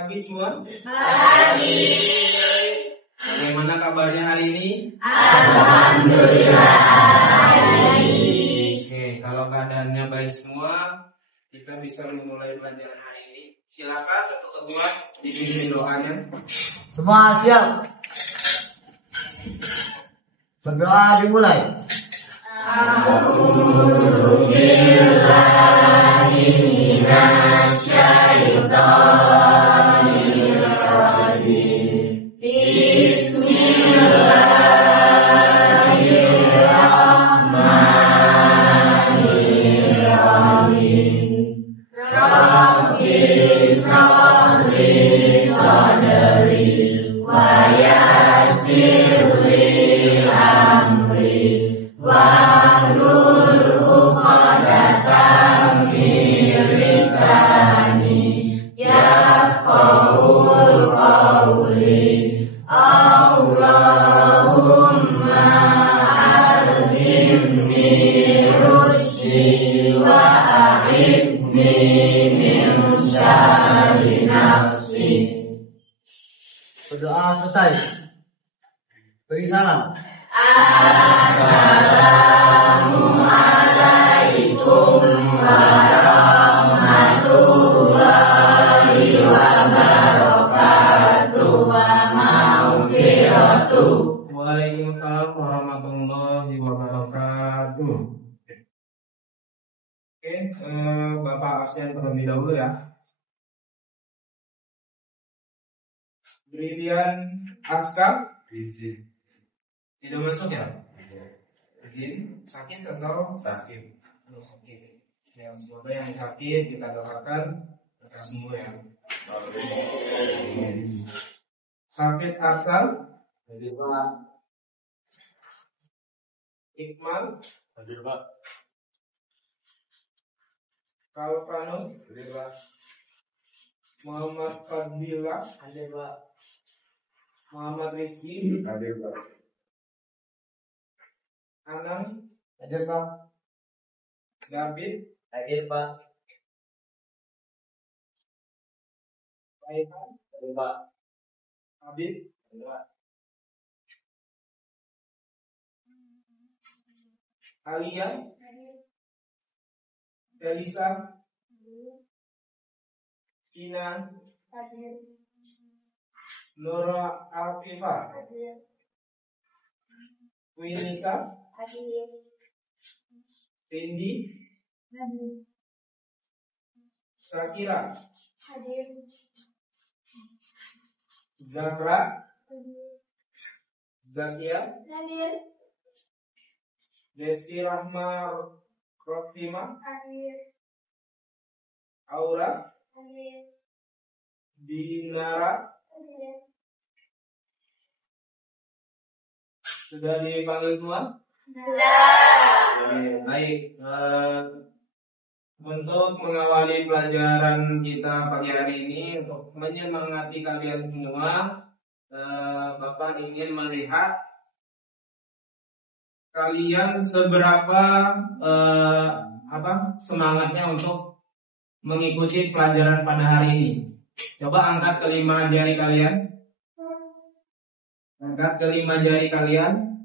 pagi semua. Pagi. Bagaimana kabarnya hari ini? Alhamdulillah baik. Oke, kalau keadaannya baik semua, kita bisa memulai pelajaran hari ini. Silakan untuk ketua dipimpin doanya. Semua siap. Berdoa dimulai. Berdoa selesai. Beri salam. Assalamualaikum warahmatullahi wabarakatuh wa maghfiratuh. Waalaikumsalam warahmatullahi wabarakatuh. Oke, Bapak absen terlebih dahulu ya. Brilian Aska izin. Tidak masuk ya? Izin. Sakit atau sakit? Sakit. Ya, semoga yang sakit kita doakan lekas sembuh ya. Sakit asal? Hadir Pak. Iqmal? Hadir Pak. Kalpano? Hadir Pak. Muhammad Fadila? Hadir Pak. Muhammad Rizki? Hadir Pak. Anang? Hadir Pak. David? Hadir Pak. Raihan? Hadir Pak. Habib? Hadir Pak. Alia? Elisa? Ina? Nora Afifah? Winisa? Rindi? Sakira? Zahra? Zakia? Desti Rahma Rohima? Aura? Dinara? Sudah dipanggil semua? Oke, baik. Untuk mengawali pelajaran kita pagi hari ini, untuk menyemangati kalian semua, Bapak ingin melihat kalian seberapa semangatnya untuk mengikuti pelajaran pada hari ini. Coba angkat kelima jari kalian. Angkat kelima jari kalian.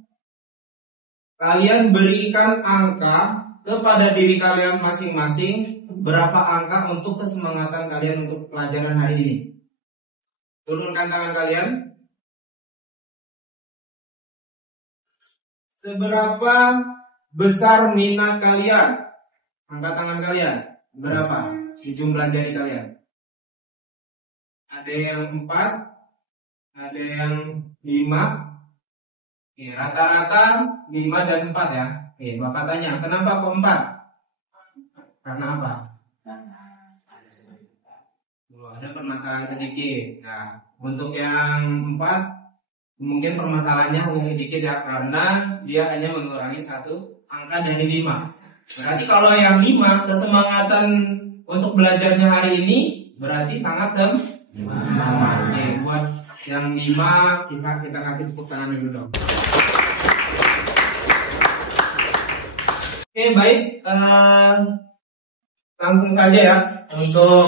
Kalian berikan angka kepada diri kalian masing-masing. Berapa angka untuk kesemangatan kalian untuk pelajaran hari ini. Turunkan tangan kalian. Seberapa besar minat kalian? Angkat tangan kalian. Berapa? Sejumlah jari kalian. Ada yang 4. Ada yang 5. Oke, rata-rata 5 dan 4 ya. Oke, Bapak tanya, kenapa kok 4? Karena apa? Ada permasalahan sedikit. Nah, untuk yang 4 mungkin permasalahannya sedikit ya, karena dia hanya mengurangi 1 angka dari 5. Berarti kalau yang 5 kesemangatan untuk belajarnya hari ini berarti sangat semangat. Oke, buat yang 5 kita kasih tepuk tangan dulu dong. Oke, baik. langsung saja ya untuk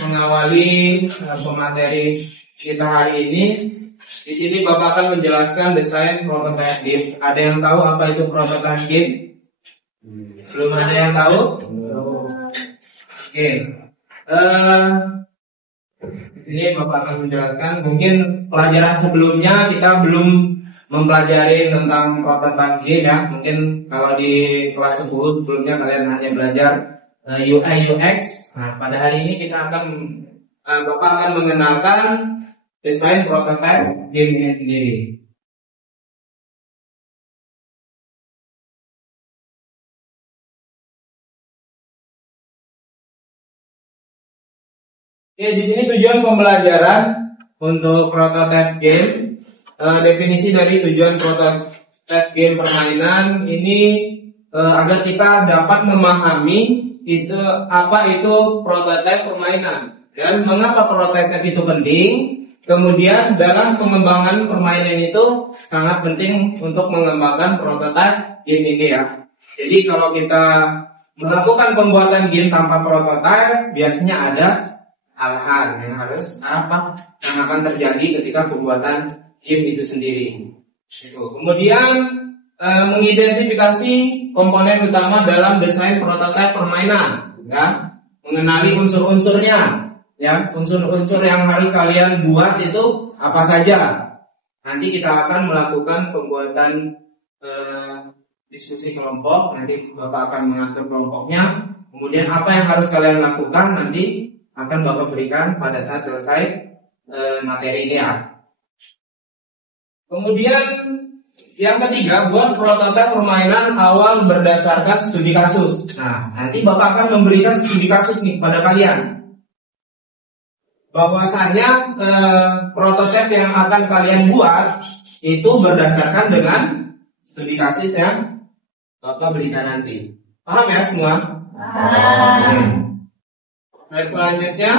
mengawali pemateri kita hari ini. Di sini Bapak akan menjelaskan desain prototype game. Ada yang tahu apa itu prototype game? Belum ada yang tahu? Oke. Ini Bapak akan menjelaskan. Mungkin pelajaran sebelumnya kita belum mempelajari tentang prototype game ya. Mungkin kalau di kelas 10 sebelumnya kalian hanya belajar UI UX. Nah, pada hari ini kita akan Bapak akan mengenalkan desain prototype game ini sendiri. Oke, di sini tujuan pembelajaran untuk prototype game. Definisi dari tujuan prototype game permainan ini agar kita dapat memahami itu apa itu prototype permainan dan mengapa prototype itu penting. Kemudian dalam pengembangan permainan itu sangat penting untuk mengembangkan prototype game ini ya. Jadi kalau kita melakukan pembuatan game tanpa prototype, biasanya ada hal-hal yang harus yang akan terjadi ketika pembuatan game itu sendiri. Kemudian mengidentifikasi komponen utama dalam desain prototipe permainan, ya, mengenali unsur-unsurnya, ya, unsur-unsur yang harus kalian buat itu apa saja. Nanti kita akan melakukan pembuatan diskusi kelompok, nanti Bapak akan mengatur kelompoknya. Kemudian apa yang harus kalian lakukan nanti akan Bapak berikan pada saat selesai materi ini ya. Kemudian yang ketiga, buat prototipe permainan awal berdasarkan studi kasus. Nah, nanti Bapak akan memberikan studi kasus nih pada kalian. Bahwasanya prototipe yang akan kalian buat itu berdasarkan dengan studi kasus yang Bapak berikan nanti. Paham ya semua? Paham. Baik, selanjutnya.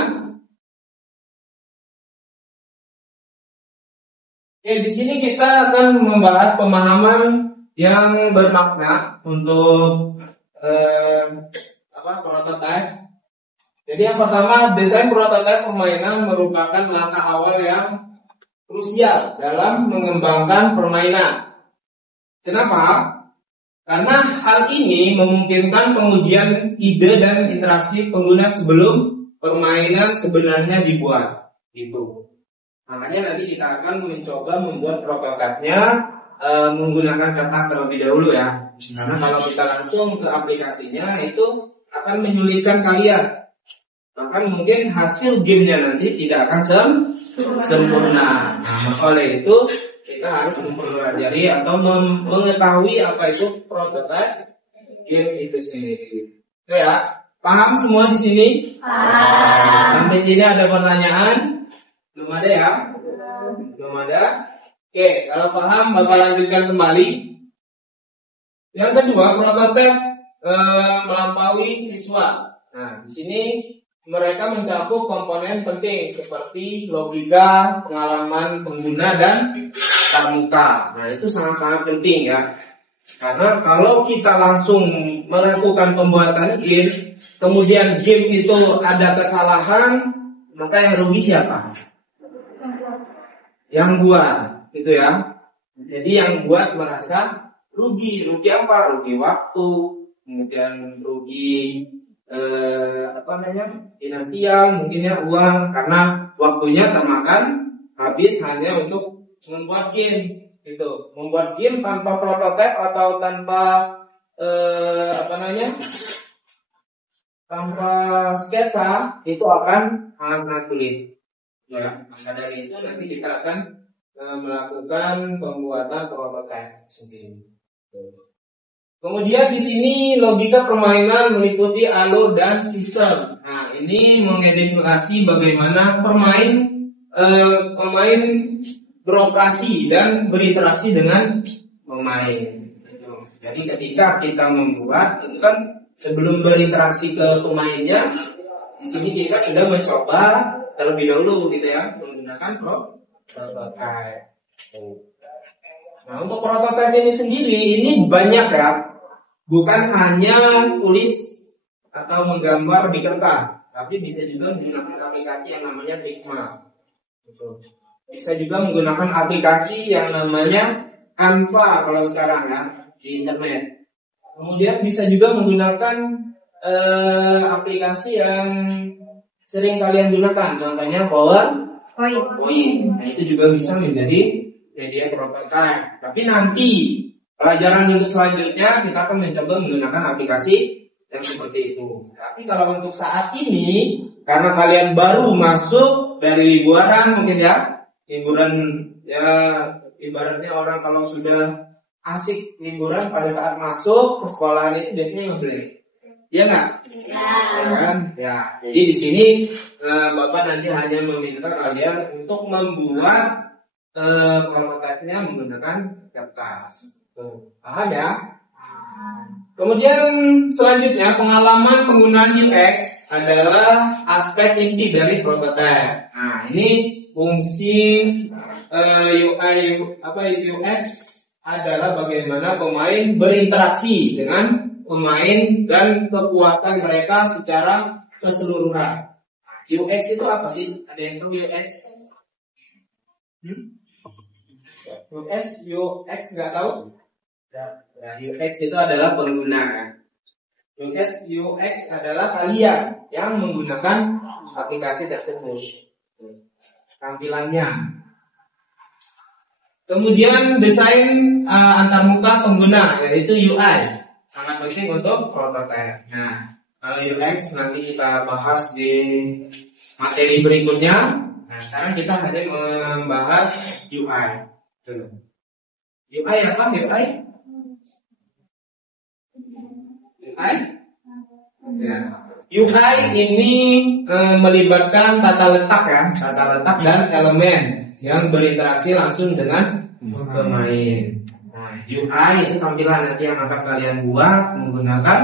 Ya, di sini kita akan membahas pemahaman yang bermakna untuk prototipe. Jadi yang pertama, desain prototipe permainan merupakan langkah awal yang krusial dalam mengembangkan permainan. Kenapa? Karena hal ini memungkinkan pengujian ide dan interaksi pengguna sebelum permainan sebenarnya dibuat. Gitu. Makanya nanti kita akan mencoba membuat prototipenya menggunakan kertas terlebih dahulu ya. Karena kalau kita langsung ke aplikasinya itu akan menyulitkan kalian. Bahkan mungkin hasil gamenya nanti tidak akan sempurna. Nah, oleh itu kita harus mempelajari atau mengetahui apa itu prototype game itu sendiri. Oke ya, paham semua di sini? Paham. Sampai sini ada pertanyaan? Belum ada ya? Belum ada? Oke, kalau paham bakal lanjutkan kembali. Yang kedua, prototipe melampaui siswa. Nah, di sini mereka mencakup komponen penting seperti logika, pengalaman pengguna, dan pramuka. Nah, itu sangat-sangat penting ya. Karena kalau kita langsung melakukan pembuatan game, kemudian game itu ada kesalahan, maka yang rugi siapa? Yang buat, gitu ya. Jadi yang buat merasa rugi. Rugi apa? Rugi waktu, kemudian rugi finansial, mungkinnya uang, karena waktunya termakan habis hanya untuk membuat game, gitu. Membuat game tanpa prototipe atau tanpa tanpa sketsa itu akan sangat sulit. Ya, maka dari itu nanti kita akan melakukan pembuatan prototipe sendiri. Kemudian di sini logika permainan meliputi alur dan sistem. Nah, ini mengidentifikasi bagaimana pemain beroperasi dan berinteraksi dengan pemain. Jadi ketika kita membuat itu kan sebelum berinteraksi ke pemainnya, di sini kita sudah mencoba terlebih dahulu gitu ya menggunakan prototipe. Nah, untuk prototipe ini sendiri ini banyak ya, bukan hanya tulis atau menggambar di kertas, tapi bisa juga menggunakan aplikasi yang namanya Figma. Bisa juga menggunakan aplikasi yang namanya Canva kalau sekarang ya di internet. Kemudian bisa juga menggunakan aplikasi yang sering kalian gunakan, contohnya PowerPoint. Nah, itu juga bisa menjadi media prototype. Tapi nanti pelajaran untuk selanjutnya kita akan mencoba menggunakan aplikasi yang seperti itu. Tapi kalau untuk saat ini, karena kalian baru masuk dari liburan mungkin ya, liburan ya ibaratnya orang kalau sudah asik liburan pada saat masuk ke sekolahan itu biasanya ngeblank. Iya nggak? Ya kan? Ya. Jadi di sini Bapak nanti hanya meminta kalian untuk membuat prototipenya menggunakan kertas. Paham ya? Kemudian selanjutnya pengalaman penggunaan UX adalah aspek inti dari prototipe. Nah, ini fungsi UX adalah bagaimana pemain berinteraksi dengan pemain dan kekuatan mereka secara keseluruhan. UX itu apa sih? Ada yang tahu UX? UX nggak tahu? Nah, UX itu adalah pengguna. UX adalah kalian yang menggunakan aplikasi tersebut. Tampilannya. Kemudian desain antarmuka pengguna, yaitu UI. Sangat penting untuk prototipe. Nah, kalau UX nanti kita bahas di materi berikutnya. Nah, sekarang kita hanya membahas UI. UI apa? UI? Ya. UI ini melibatkan tata letak ya, tata letak dan elemen yang berinteraksi langsung dengan pemain. Nah, UI itu tampilan nanti yang akan kalian buat menggunakan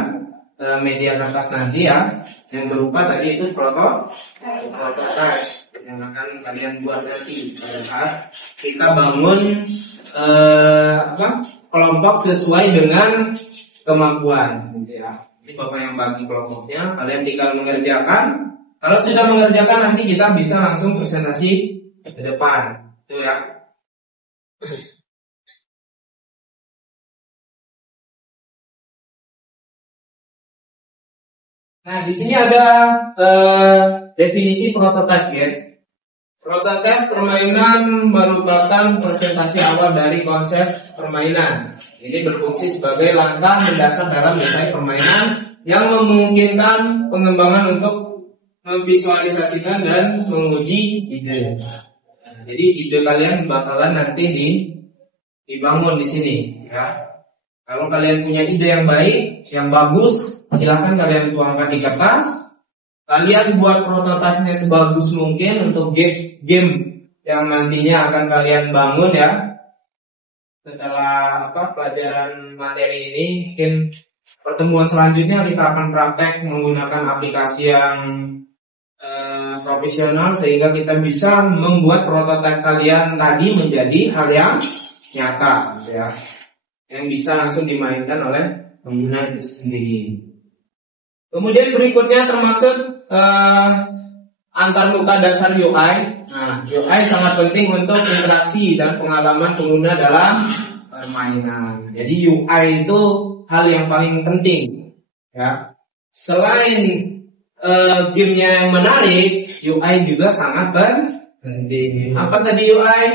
media kertas nanti ya, yang berupa tadi itu prototipe yang akan kalian buat nanti pada saat kita bangun kelompok sesuai dengan kemampuan gitu ya. Ini Bapak yang bagi kelompoknya, kalian tinggal mengerjakan. Kalau sudah mengerjakan nanti kita bisa langsung presentasi ke depan, itu ya. Nah, di sini ada definisi prototipe ya. Prototipe permainan merupakan presentasi awal dari konsep permainan. Ini berfungsi sebagai langkah mendasar dalam desain permainan yang memungkinkan pengembangan untuk memvisualisasikan dan menguji ide. Jadi ide kalian bakalan nanti dibangun di sini ya. Kalau kalian punya ide yang baik, yang bagus, silakan kalian tuangkan di kertas. Kalian buat prototipenya sebagus mungkin untuk game yang nantinya akan kalian bangun ya. Setelah pelajaran materi ini, mungkin pertemuan selanjutnya kita akan praktek menggunakan aplikasi yang profesional sehingga kita bisa membuat prototipe kalian tadi menjadi hal yang nyata gitu ya. Yang bisa langsung dimainkan oleh pengguna itu sendiri. Kemudian berikutnya termasuk antarmuka dasar UI. Nah, UI sangat penting untuk interaksi dan pengalaman pengguna dalam permainan. Jadi UI itu hal yang paling penting, ya. Selain gamenya yang menarik, UI juga sangat penting. Apa tadi UI?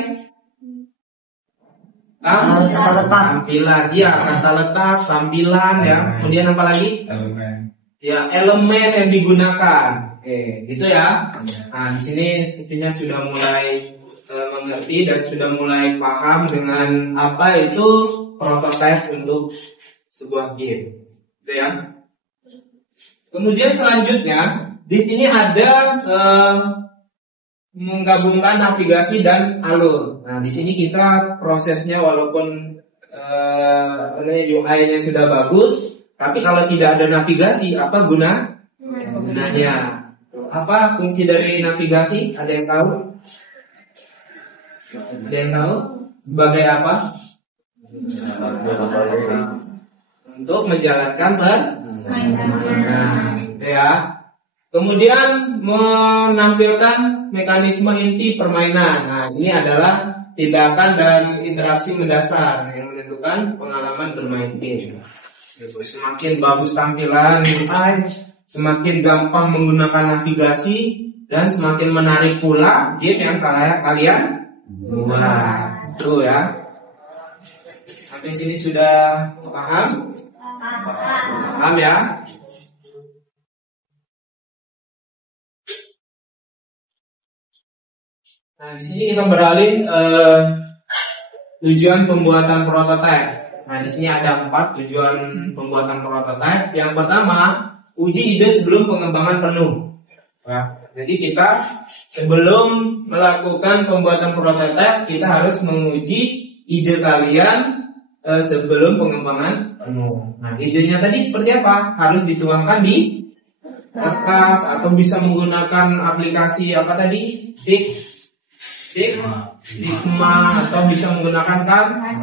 Tampilan, ya, kata letak, tampilan, ya. Kemudian apa lagi? Ya, elemen yang digunakan. Gitu ya. Nah, di sini sepertinya sudah mulai mengerti dan sudah mulai paham dengan apa itu prototipe untuk sebuah game. Gitu ya. Kemudian selanjutnya di sini ada menggabungkan navigasi dan alur. Nah, di sini kita prosesnya walaupun UI-nya sudah bagus, tapi kalau tidak ada navigasi, apa gunanya? Apa fungsi dari navigasi? Ada yang tahu? Ada yang tahu? Sebagai apa? Untuk menjalankan Nah, gitu ya. Kemudian menampilkan mekanisme inti permainan. Nah, sini adalah tindakan dan interaksi mendasar yang menentukan pengalaman bermain game. Semakin bagus tampilan UI, semakin gampang menggunakan navigasi, dan semakin menarik pula game yang kalian buat. Tuh ya. Sampai sini sudah paham? Paham ya? Nah, di sini kita beralih tujuan pembuatan prototipe. Nah, di sini ada 4 tujuan pembuatan prototipe. Yang pertama, uji ide sebelum pengembangan penuh. Nah, jadi kita sebelum melakukan pembuatan prototipe, kita harus menguji ide kalian sebelum pengembangan penuh. Nah, idenya tadi seperti apa? Harus dituangkan di kertas atau bisa menggunakan aplikasi apa tadi? Figma atau bisa menggunakan Canva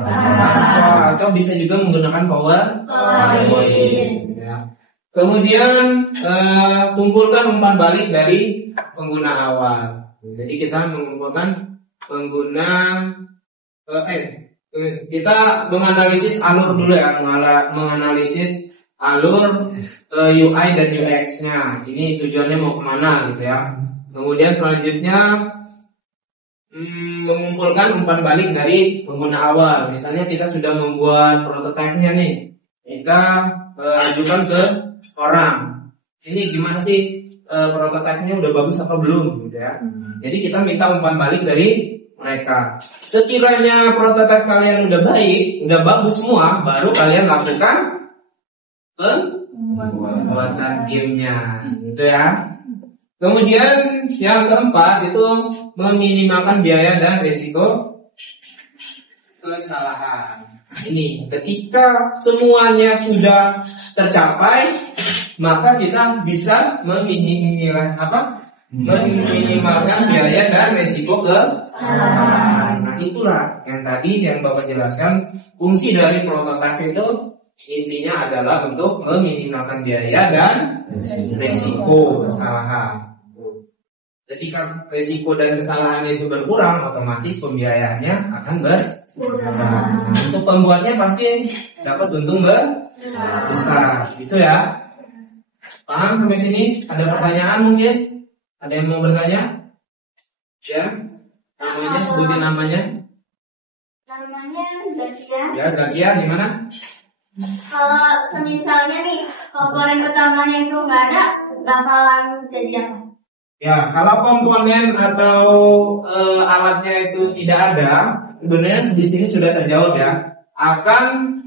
atau bisa juga menggunakan PowerPoint. Ya. Kemudian kumpulkan umpan balik dari pengguna awal. Jadi kita mengumpulkan pengguna kita menganalisis alur dulu ya, menganalisis alur UI dan UX-nya. Ini tujuannya mau kemana gitu ya. Kemudian selanjutnya mengumpulkan umpan balik dari pengguna awal. Misalnya kita sudah membuat prototipenya nih, kita ajukan ke orang. Ini gimana sih prototipenya udah bagus apa belum gitu ya. Jadi kita minta umpan balik dari mereka. Sekiranya prototipe kalian udah baik, udah bagus semua, baru kalian lakukan pembuatan gamenya gitu ya. Kemudian yang keempat itu meminimalkan biaya dan risiko kesalahan. Ini ketika semuanya sudah tercapai, maka kita bisa meminimalkan biaya dan risiko kesalahan. Nah, itulah yang tadi yang Bapak jelaskan, fungsi dari prototipe itu intinya adalah untuk meminimalkan biaya dan risiko kesalahan. Ketika risiko dan kesalahannya itu berkurang, otomatis pembiayaannya akan berkurang. Nah, untuk pembuatnya pasti dapat untung besar, gitu ya. Paham sampai sini? Ada pertanyaan mungkin? Ada yang mau bertanya? Ya, namanya sebutin namanya. Namanya Zakia. Ya, Zakia, gimana? Kalau misalnya nih komponen utamanya itu nggak ada, bakalan jadi apa? Ya, kalau komponen atau alatnya itu tidak ada, sebenarnya di sini sudah terjawab ya. Akan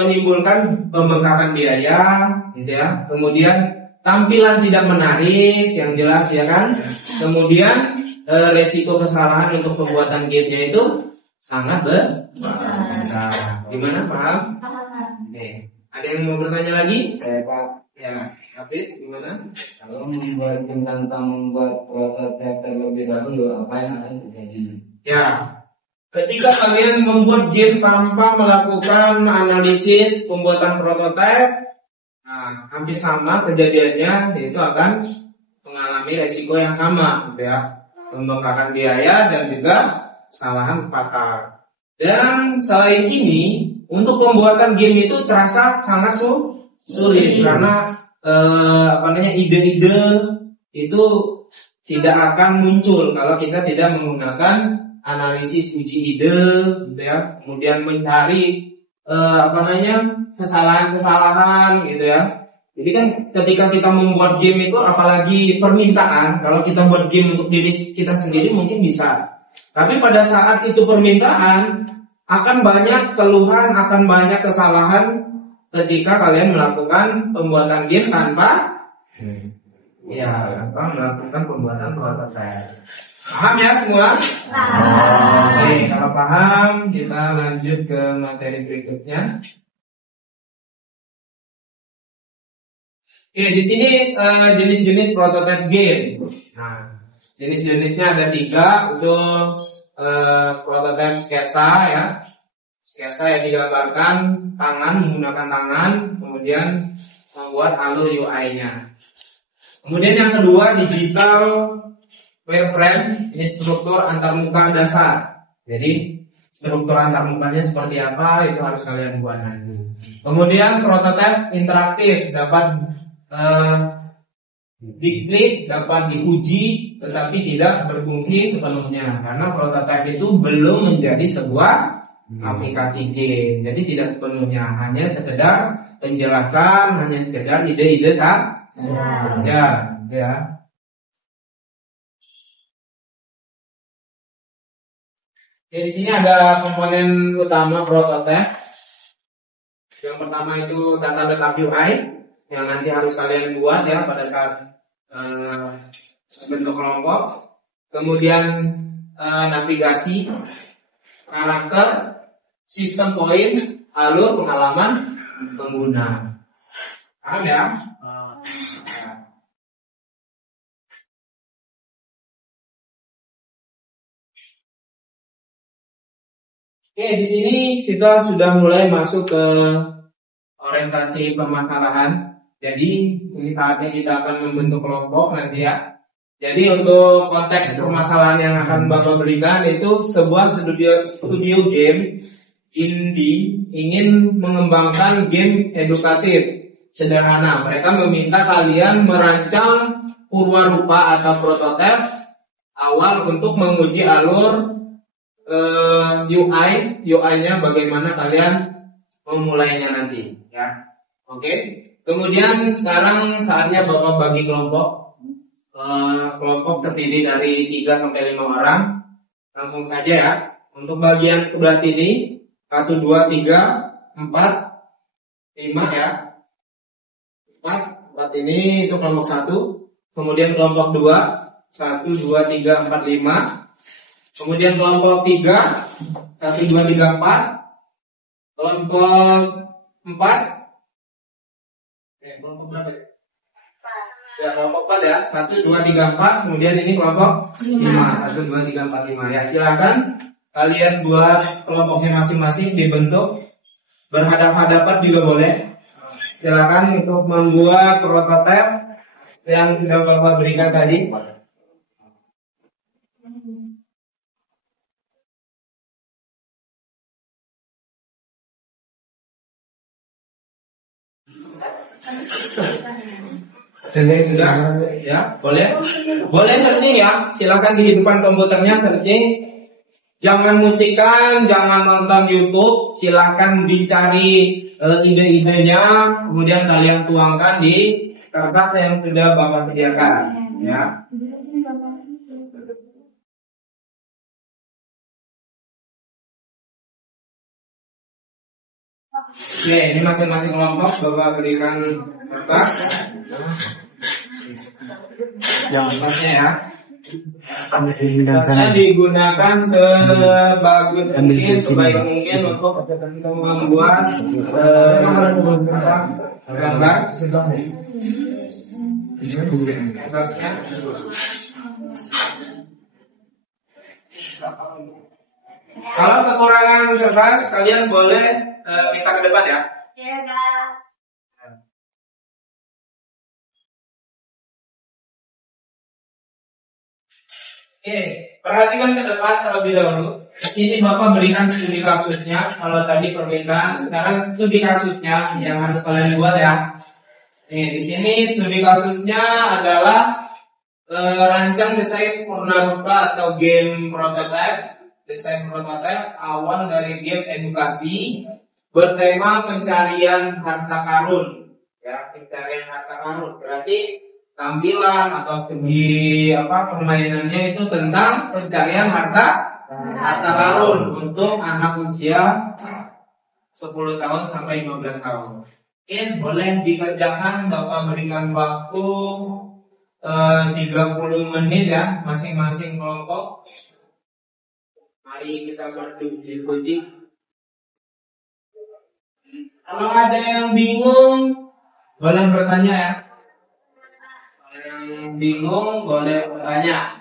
menimbulkan pembengkakan biaya, gitu ya. Kemudian tampilan tidak menarik, yang jelas ya kan. Kemudian resiko kesalahan untuk pembuatan gamenya itu sangat besar. Gimana, paham? Oke. Ada yang mau bertanya lagi? Saya Pak. Ya, Hafid, gimana? Kalau membuat tentang membuat prototipe terlebih dahulu, apa yang akan terjadi? Ya, ketika kalian membuat game tanpa melakukan analisis pembuatan prototipe, nah, hampir sama kejadiannya, yaitu akan mengalami resiko yang sama, gitu ya, pembengkakan biaya dan juga kesalahan fatal. Dan selain ini, untuk pembuatan game itu terasa sangat sulit karena ide-ide itu tidak akan muncul kalau kita tidak menggunakan analisis uji ide, gitu ya. Kemudian mencari kesalahan-kesalahan, gitu ya. Jadi kan ketika kita membuat game itu, apalagi permintaan, kalau kita buat game untuk diri kita sendiri mungkin bisa. Tapi pada saat itu permintaan, akan banyak keluhan, akan banyak kesalahan ketika kalian melakukan pembuatan game tanpa melakukan pembuatan prototipe. Paham ya semua? Oke, kalau paham, kita lanjut ke materi berikutnya. Oke, di sini jenis-jenis prototipe game. Nah, jenis-jenisnya ada 3 untuk prototipe sketsa ya. Sketsa yang digambarkan tangan, menggunakan tangan, kemudian membuat alur UI-nya. Kemudian yang kedua, digital wireframe. Ini struktur antarmuka dasar. Jadi struktur antarmukanya seperti apa itu harus kalian buat nanti. Kemudian prototipe interaktif, dapat diklik, dapat diuji, tetapi tidak berfungsi sepenuhnya karena prototipe itu belum menjadi sebuah aplikasi game. Jadi tidak sepenuhnya, hanya sekedar penjelasan, hanya sekedar ide-ide saja, ya. Ya, di sini ada komponen utama prototipe. Yang pertama itu data UI yang nanti harus kalian buat ya pada saat bentuk kelompok. Kemudian navigasi, karakter, sistem poin, alur, pengalaman pengguna. Paham ya? Oke, di sini kita sudah mulai masuk ke orientasi permasalahan. Jadi ini saatnya kita akan membentuk kelompok nanti ya. Jadi untuk konteks permasalahan yang akan Bapak berikan itu sebuah studio game indie ingin mengembangkan game edukatif sederhana. Mereka meminta kalian merancang purwarupa atau prototipe awal untuk menguji alur UI-nya bagaimana kalian memulainya nanti ya. Oke. Kemudian sekarang saatnya Bapak bagi kelompok. Kelompok terdiri dari 3 sampai 5 orang. Langsung saja ya. Untuk bagian sebelah ini 1 2 3 4 5 ya. 4 ini itu kelompok 1. Kemudian kelompok 2 1 2 3 4 5. Kemudian kelompok 3 1 2 3 4. Kelompok 4 kelompok berapa ya? Ya, kelompok 4 ya. 1 2 3 4. Kemudian ini kelompok 5. 1 2 3 4 5. Ya, silakan kalian buat kelompoknya masing-masing dibentuk. Berhadap-hadapan juga boleh. Silakan untuk membuat prototipe yang sudah Bapak berikan tadi. Sudah ya, boleh searching ya, silakan di depan komputernya searching. Jangan musikan, jangan nonton YouTube, silakan dicari ide-idenya, kemudian kalian tuangkan di kertas yang sudah Bapak sediakan ya. Oke, ini masing-masing kelompok Bapak berikan kertas. Kertasnya ya. Kertasnya digunakan sebagus mungkin, sebaik mungkin untuk membuat gambar. Kertasnya. Kalau kekurangan kertas, kalian boleh minta ke depan ya. Iya, Kak. Oke, perhatikan ke depan terlebih dahulu. Di sini Bapak berikan studi kasusnya. Kalau tadi permintaan, sekarang studi kasusnya yang harus kalian buat ya. Nih, di sini studi kasusnya adalah rancang desain purwarupa atau game prototype. Desain prototipe awal dari game edukasi bertema pencarian harta karun. Ya, pencarian harta karun. Berarti tampilan atau segi permainannya itu tentang pencarian harta karun untuk anak usia 10 tahun sampai 15 tahun. Oke, boleh dikerjakan. Bapak berikan waktu 30 menit ya masing-masing kelompok. Mari kita berdiskusi. Kalau ada yang bingung, boleh bertanya ya. Kalau yang bingung, boleh bertanya.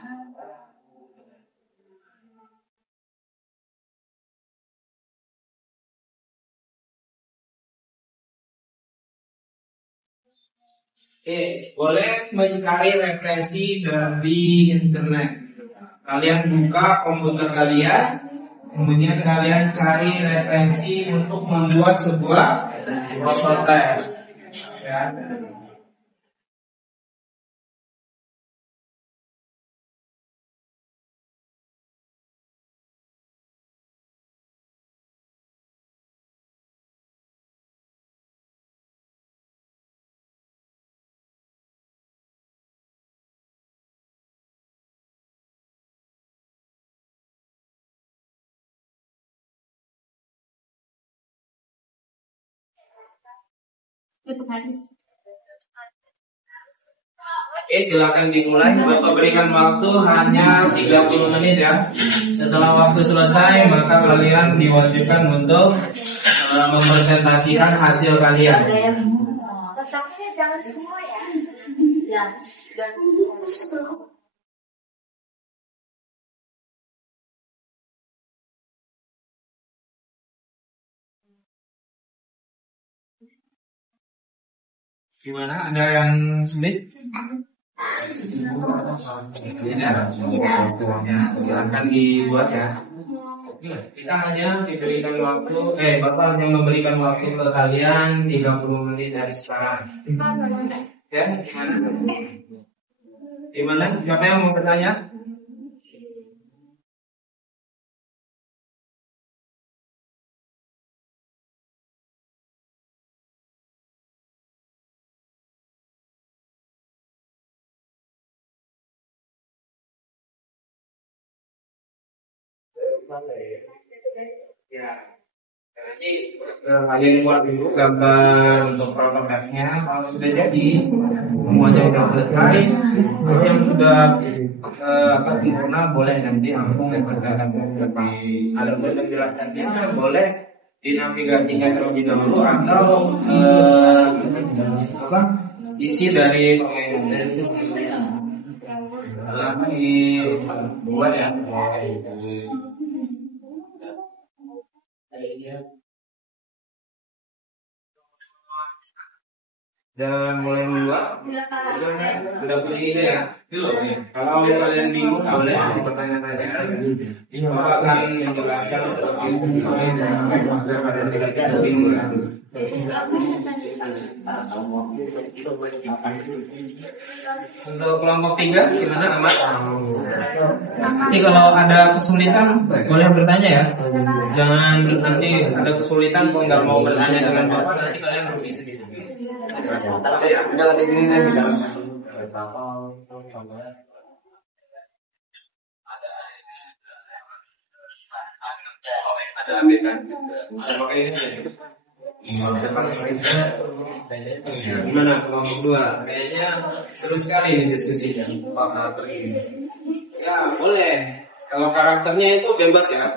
Boleh mencari referensi dari internet. Kalian buka komputer kalian, kemudian kalian cari referensi untuk membuat sebuah prototipe. Ya. Silakan dimulai. Bapak berikan waktu hanya 30 menit ya. Setelah waktu selesai, maka kalian diwajibkan untuk mempresentasikan hasil kalian. Kotaknya jangan semua ya. Ya. Gimana? Ada yang sulit? Tidak. Ya, silakan dibuat ya. Kita hanya diberikan waktu, Bapak hanya memberikan waktu ke kalian 30 menit dari sekarang. Ya, gimana? Gimana? Siapa yang mau bertanya? Ya, jadi kalian buat dulu gambar untuk prototipenya. Kalau sudah jadi, semuanya sudah selesai, yang sudah sempurna, boleh nanti langsung dipercayakan di alat penjelasannya, boleh dinavigasikan terlebih dahulu atau isi dari permainan buat ya. Dan mulai dua, sudah punya ide ya. Kalau kalian bingung, boleh dipertanyakan. Bapak akan menjelaskan seperti itu. Kalian tidak bingung. Untuk kelompok 3 gimana Ahmad? Nanti kalau ada kesulitan boleh bertanya ya. Jangan nanti ada kesulitan kok nggak mau bertanya dengan Bapak, nanti kalian rugi sendiri. Gimana kelompok 2? Kayaknya seru sekali nih diskusinya. Ya boleh. Kalau karakternya itu bebas ya.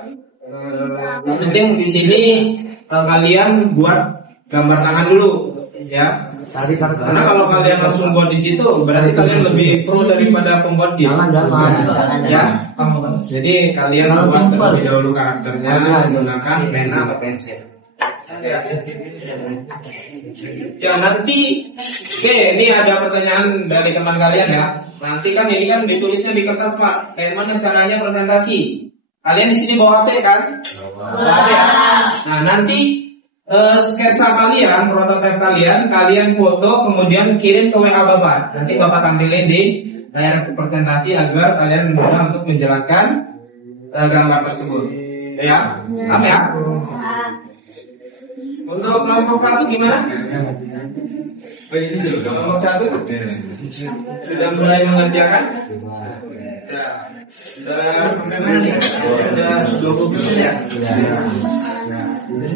Yang penting di sini kalian buat gambar tangan dulu, ya. Karena kalau kalian langsung buat di situ, berarti kalian lebih pro daripada pembuat game. Ya. Jadi kalian buat terlebih dahulu karakternya menggunakan pena atau pensil. Ya nanti, ini ada pertanyaan dari teman kalian ya. Nanti kan ini kan ditulisnya di kertas Pak. Bagaimana caranya presentasi? Kalian di sini bawa HP kan? Bawa HP ya. Nah nanti sketsa kalian, prototipe kalian foto, kemudian kirim ke WA Bapak. Nanti Bapak tampilin di layar presentasi agar kalian mudah untuk menjelaskan gambar tersebut. Ya, apa ya? Untuk kelompok 1 gimana? Kelompok 1 sudah mulai mengerjakan? Sudah 20% ya?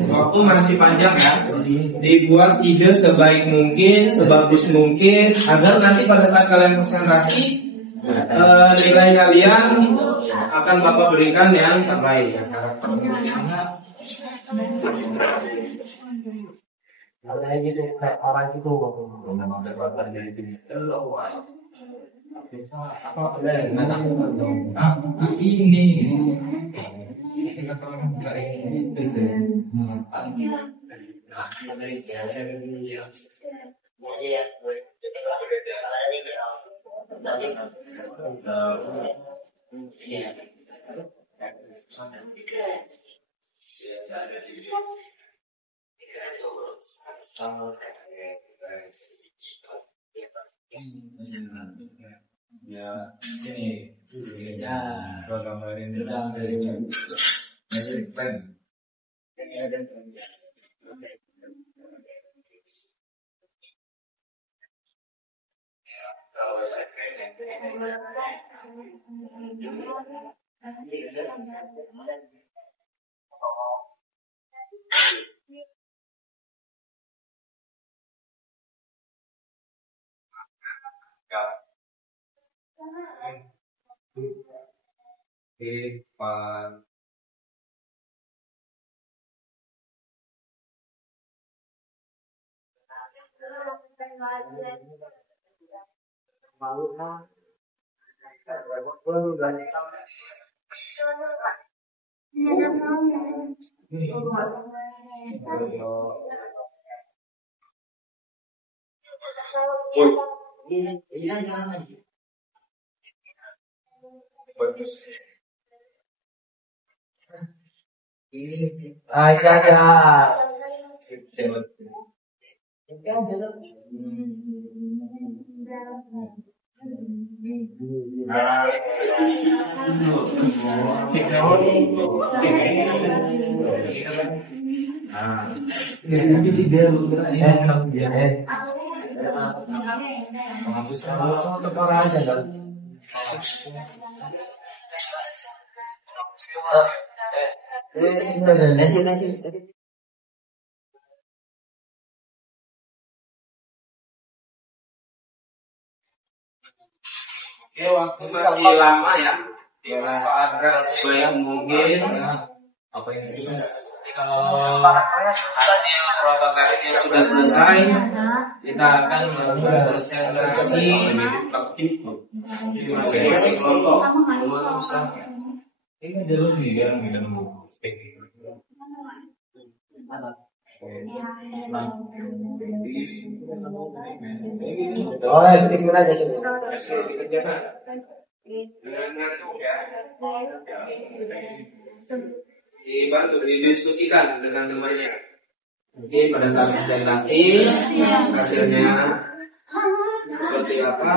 Waktu masih panjang ya. Dibuat ide sebaik mungkin, sebagus mungkin, agar nanti pada saat kalian presentasi nilai kalian akan Bapak berikan yang terbaik ya. Ada gitu kayak orang itu memang terbatas dari sini. Ini Ya, ini ya, program ini udah dari plan. Pan aja ya. Oke, waktu masih lama ya. Dimanfaatkan sebanyak mungkin. Apa ini? Kalau hasil prototipe sudah selesai, kita akan melakukan presentasi masing-masing kelompok. Ini jalur biar kita nunggu spek. Oh, itu gimana aja sih? Dibantu didiskusikan dengan temannya. Mungkin pada saat presentasi hasilnya seperti apa,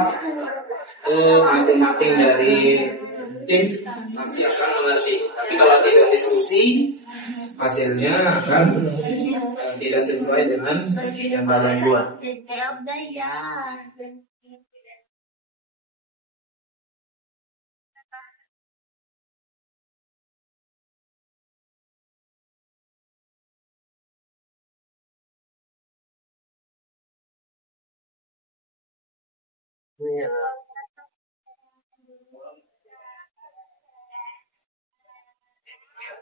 masing-masing dari tim pasti akan mengerti. Tapi kalau tidak diskusi, hasilnya akan tidak sesuai dengan yang kalian buat.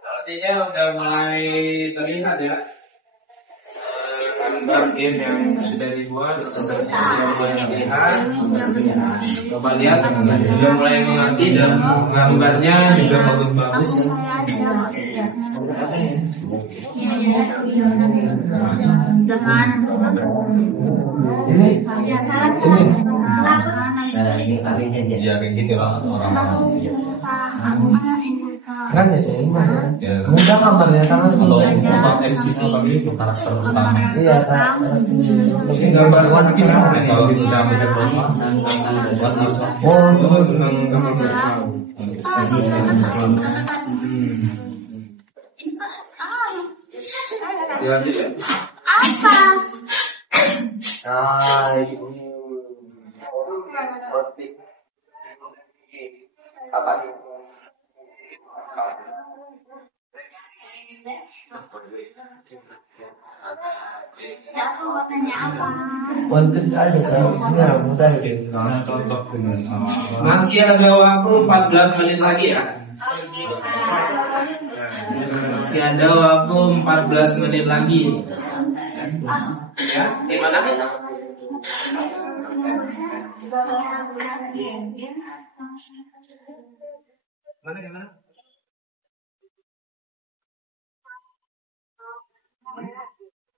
Artinya udah mulai terlihat ya gambar game yang sudah dibuat, sudah terlihat. Coba lihat, sudah mulai mengerti dan gambarnya juga bagus-bagus. Ya kayak gitu lah orang-orang. Kan ya, mudah gambarnya sangat Kalau mudah. MC itu karakter utama. Iya, Mungkin gambar One Piece Kalau sudah melihat bola, buat masuk. Oh, itu tentang gambar. Dilanjut ya. Apa? Apa nih? Ya, aku mau tanya apa? Konten aja kan, ya mudah gitu. Karena cocok dengan Masih ada waktu 14 menit lagi ya. Masih ada waktu 14 menit lagi. Ya, gimana nih? Gimana?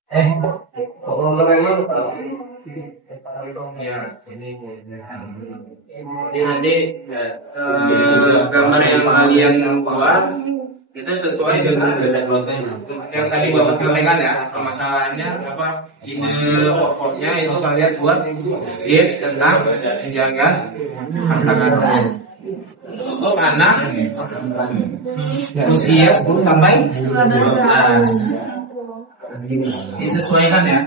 Kok ngomong emang Ya, jadi nanti gambar yang kalian buat itu sesuai dengan yang tadi bapak sampaikan ya. Permasalahannya apa? Ide pokoknya itu kalian buat game tentang menjaga harta karun untuk anak usia 10 sampai 12. Disesuaikan ya.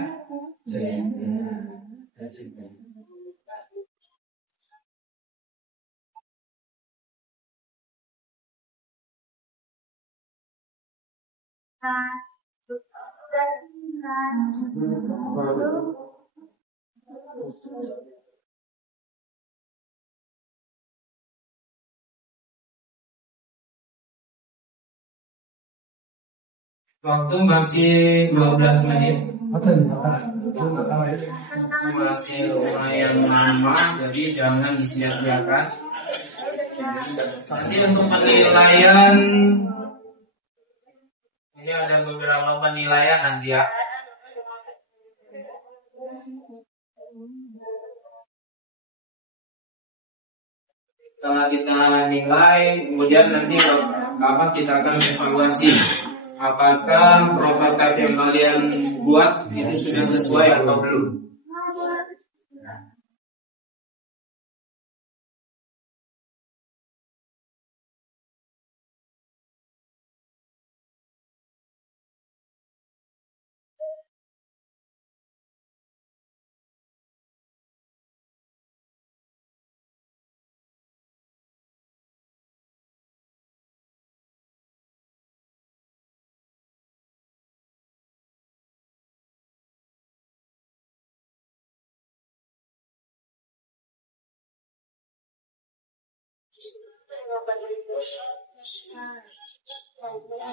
Waktu masih 12 menit. Masih lumayan lama, jadi jangan disia-siakan. Nanti untuk penilaian, ini ada beberapa penilaian nanti ya. Setelah kita nilai, kemudian nanti apa kita akan evaluasi apakah prototipe yang kalian buat itu sudah sesuai atau belum.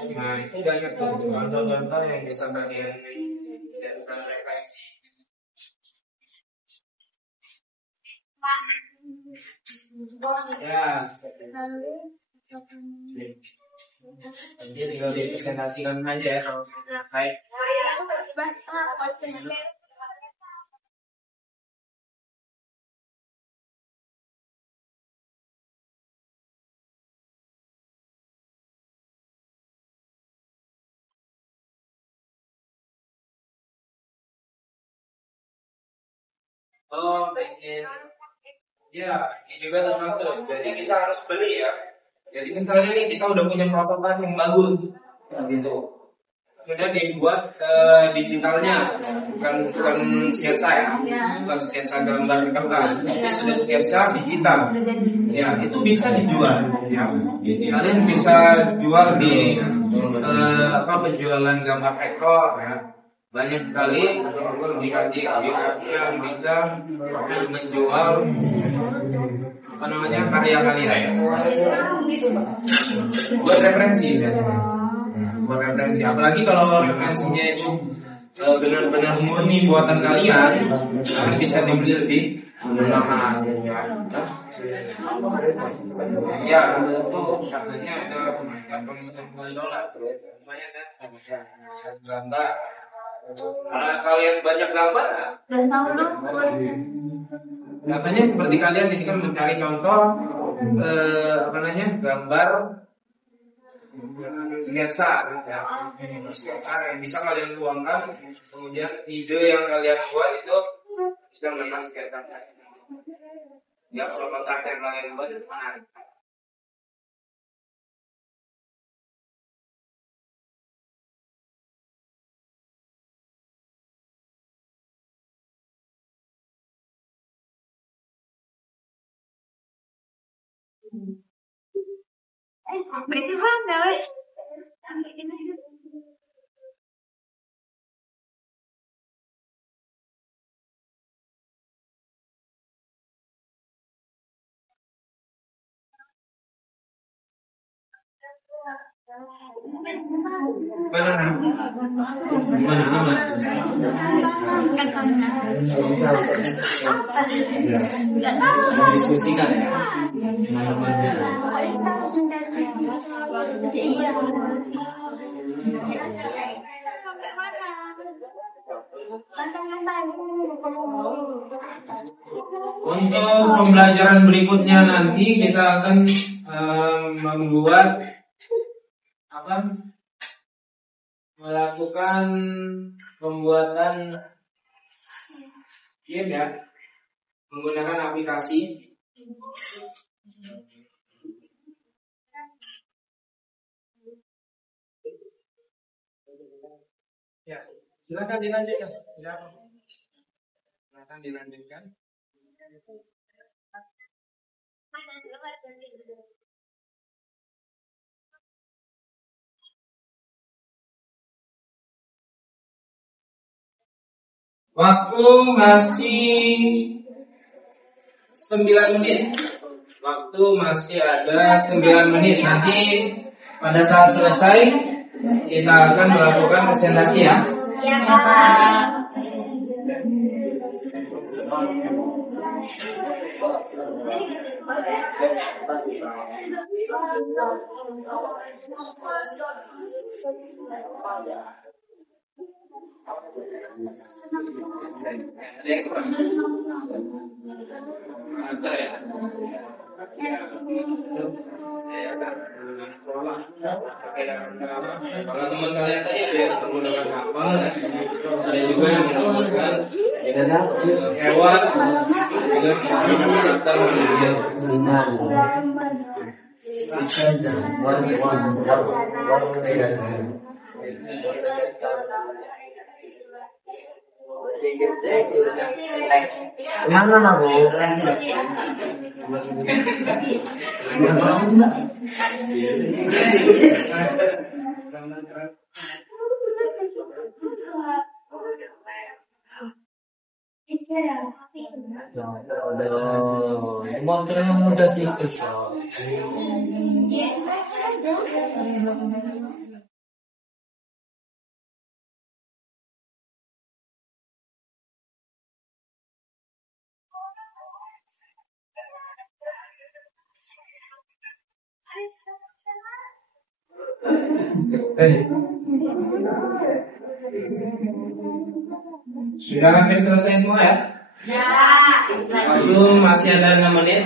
Nah, itu banyak tuh contoh-contoh yang bisa kalian jadikan referensi. Ya, nanti tinggal dipresentasikan aja ya kalau baik. Oh, bikin. Ya, ini juga termasuk. Jadi kita harus beli ya. Jadi misalnya nih kita udah punya prototipe yang bagus, gitu. Sudah dibuat digitalnya, bukan sketsa ya, bukan sketsa gambar kertas, tapi sudah sketsa digital. Ya, itu bisa dijual. Ya. Kalian bisa jual di penjualan gambar ekor ya. Banyak sekali dikasih yang bisa menjual karya-karya ya. Buat referensi biasanya. Buat referensi, apalagi kalau referensinya itu benar-benar murni buatan kalian, bisa dibeli lebih mahal. Ya, itu katanya ada $80 lumayan kan, gambar. Karena kalian banyak gambar, katanya seperti kalian ini kan mencari contoh gambar sketsa ya. Sketsa yang bisa kalian tuangkan, kemudian ide yang kalian buat itu bisa menang sketsa. Ya, kalau kontrak yang kalian buat itu menarik. Vậy thì phát rồi. Diskusikan ya. Iya. Untuk pembelajaran berikutnya nanti kita akan membuat melakukan pembuatan game ya, menggunakan aplikasi. Ya, silakan dilanjutkan. Silakan dilanjutkan. Waktu masih 9 menit. Waktu masih ada 9 menit. Nanti pada saat selesai kita akan melakukan presentasi ya. Iya, Kak. Kalau teman kalian tadi ada yang menggunakan hafal, ada juga yang menggunakan hewan, juga daftar menuju. Mana aku? Motor yang mudah tikus. Sudah hampir selesai semua ya? Ya. Waktu masih ada 6 menit.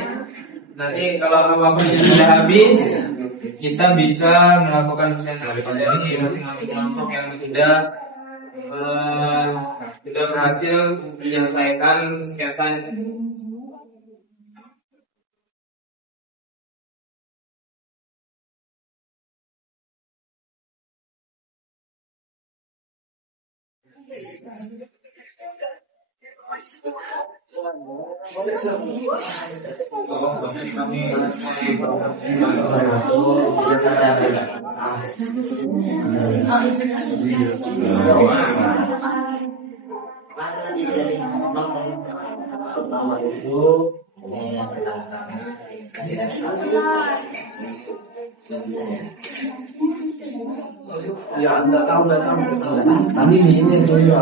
Nanti kalau waktunya sudah habis, kita bisa melakukan presentasi. Jadi masing-masing kelompok yang sudah berhasil menyelesaikan sketsa. Ya, enggak tahu. Tapi ini tuh ya.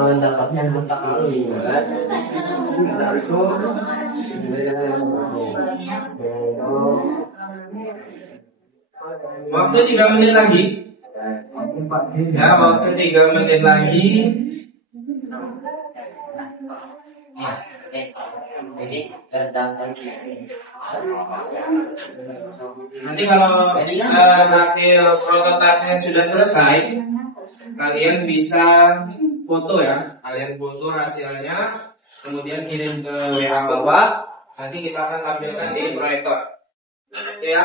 Pendapatnya tetap itu Waktu 3 menit lagi. Ya, waktu 3 menit lagi. Nanti kalau hasil prototipenya sudah selesai, kalian bisa foto ya. Kalian foto hasilnya, kemudian kirim ke WA Bapak. Nanti kita akan tampilkan di proyektor. Ya.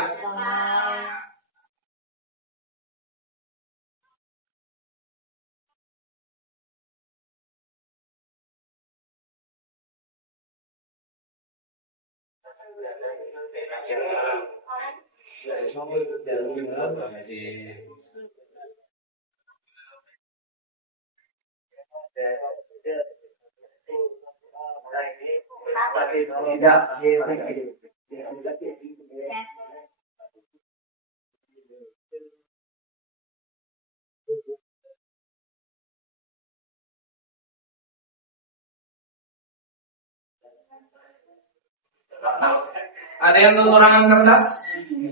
Ada yang kekurangan kertas?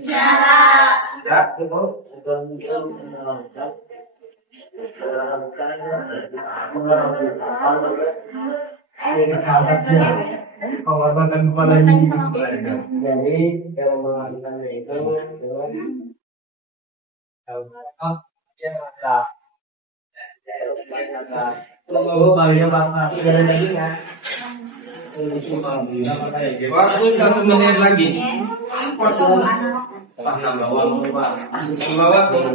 Ya. Pengorbanan kepala ini. Jadi kalau melakukan itu Waktu 1 menit lagi. Bawa tuh.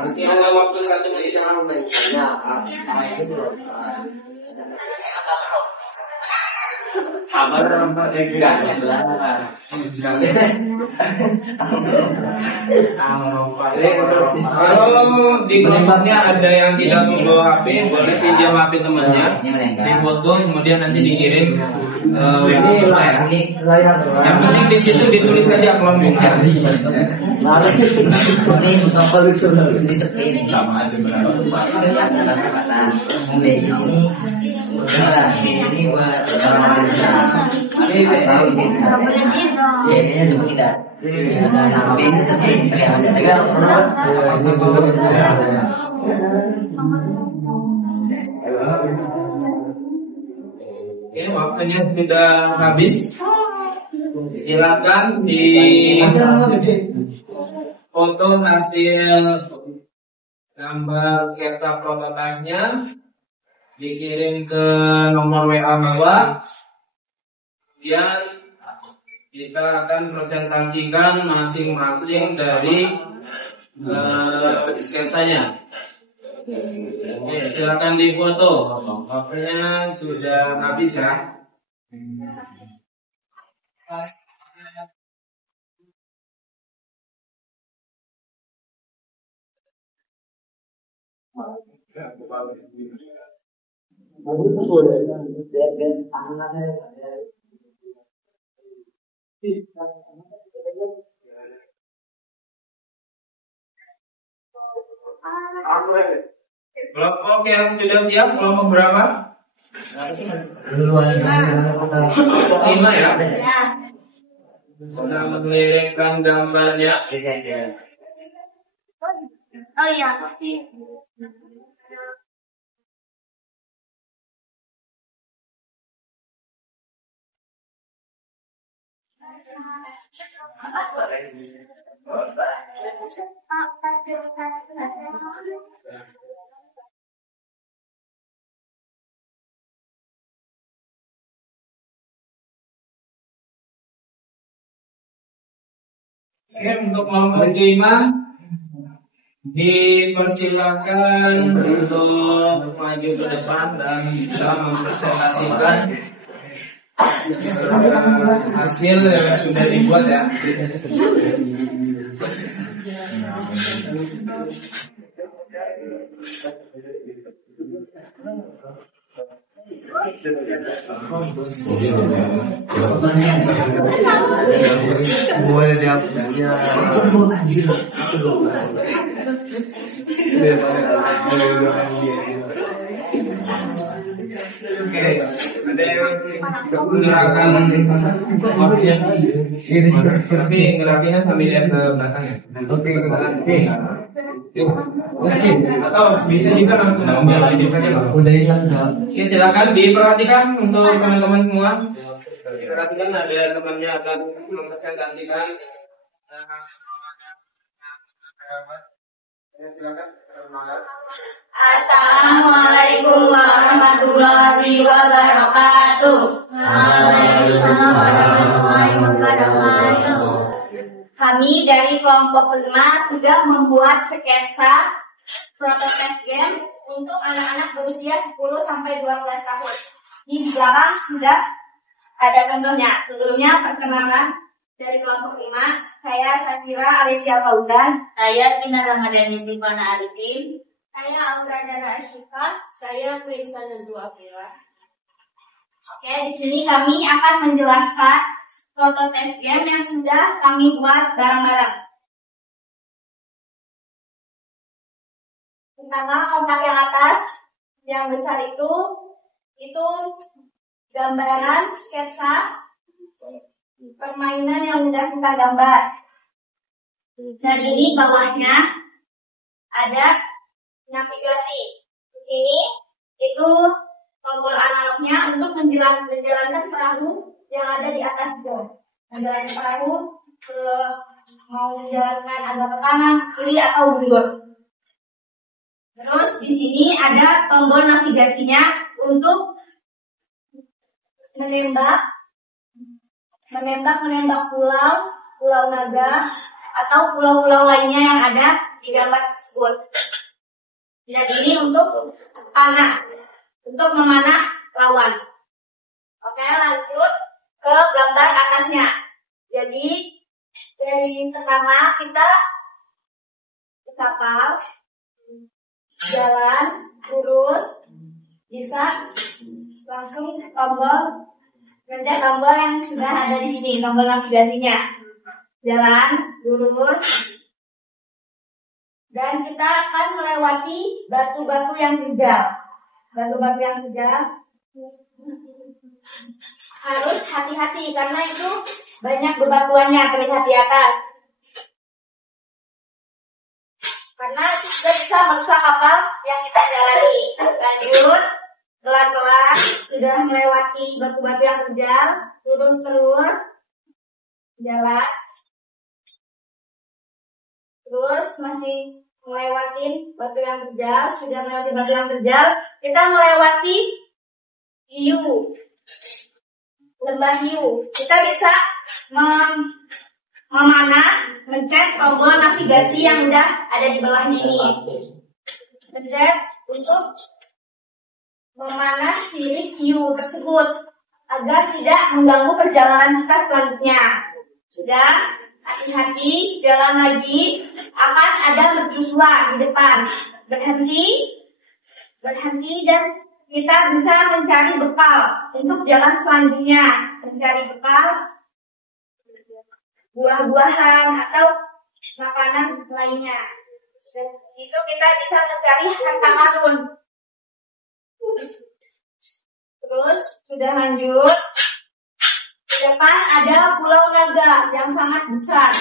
Masih ada waktu 1 menit. Kalau di kelompoknya ada yang tidak membawa HP, boleh pinjam HP temannya, difoto kemudian nanti dikirim WA ya. Yang penting di situ ditulis saja kelompoknya. sama aja ini buat Oke, waktunya sudah habis. Silakan di foto hasil gambar sketsa prototipenya, dikirim ke nomor WA bawah. Kemudian kita akan presentasikan masing-masing dari sketsanya. Oke, silakan difoto. Waktunya sudah habis ya. Kelompok yang sudah siap, kelompok berapa? 5 ya? Sudah menelirkan gambarnya. Oh iya. Oke, untuk kelompok 5 dipersilakan untuk maju ke depan dan bisa mempresentasikan hasil yang sudah dibuat ya. Boleh siap. Ya. Oke, ada yang gerakan waktunya tapi gerakannya sambil lihat ke belakang ya. Oke. Atau bisa juga langsung jalan aja Bang. Udah hilang ya. Oke, silakan diperhatikan untuk teman-teman semua. Diperhatikan ada temannya akan memperhatikan. Silakan. Assalamualaikum warahmatullahi wabarakatuh. Waalaikumsalam warahmatullahi wabarakatuh. Kami dari kelompok 5 sudah membuat sketsa prototipe game untuk anak-anak berusia 10 sampai 12 tahun. Di belakang sudah ada contohnya. Sebelumnya perkenalan dari kelompok 5, saya Safira Alicia Faudan, Saya Tina Ramadhani Silvana Arifin. saya Amradana Ashika, Saya Quinsa Nazwafira. Oke, di sini kami akan menjelaskan prototipe game yang sudah kami buat bareng-bareng. Pertama, kotak yang atas, yang besar itu gambaran sketsa permainan yang sudah kita gambar. Dan ini bawahnya ada navigasi. Di sini itu tombol analognya untuk menjalankan perahu yang ada di atas itu. Menjalankan perahu mau menjalankan agak ke kanan, kiri atau mundur. Terus di sini ada tombol navigasinya untuk menembak pulau naga atau pulau-pulau lainnya yang ada di gambar tersebut. Dan ini untuk panah, untuk memanah lawan. Oke, lanjut ke gambar atasnya. Jadi dari pertama kita di kapal, jalan lurus, bisa langsung mencet tombol yang sudah ada di sini, tombol navigasinya. Jalan lurus, dan kita akan melewati batu-batu yang terjal. Batu-batu yang terjal harus hati-hati karena itu banyak bebatuannya terlihat di atas. Karena itu sudah bisa merusak kapal yang kita jalani. Lanjut, pelan-pelan sudah melewati batu-batu yang terjal, lurus terus, jalan. Terus masih melewati batu yang terjal, sudah melewati batu yang terjal, kita melewati hiu, lembah hiu. Kita bisa memanah, mencet tombol navigasi yang udah ada di bawah ini. Mencet untuk memanah silik hiu tersebut agar tidak mengganggu perjalanan kita selanjutnya. Sudah, hati-hati, jalan lagi, akan ada mercusuar di depan. Berhenti dan kita bisa mencari bekal untuk jalan selanjutnya. Mencari bekal, buah-buahan atau makanan lainnya. Dan itu kita bisa mencari harta karun. Terus sudah lanjut. Di depan ada pulau naga yang sangat besar.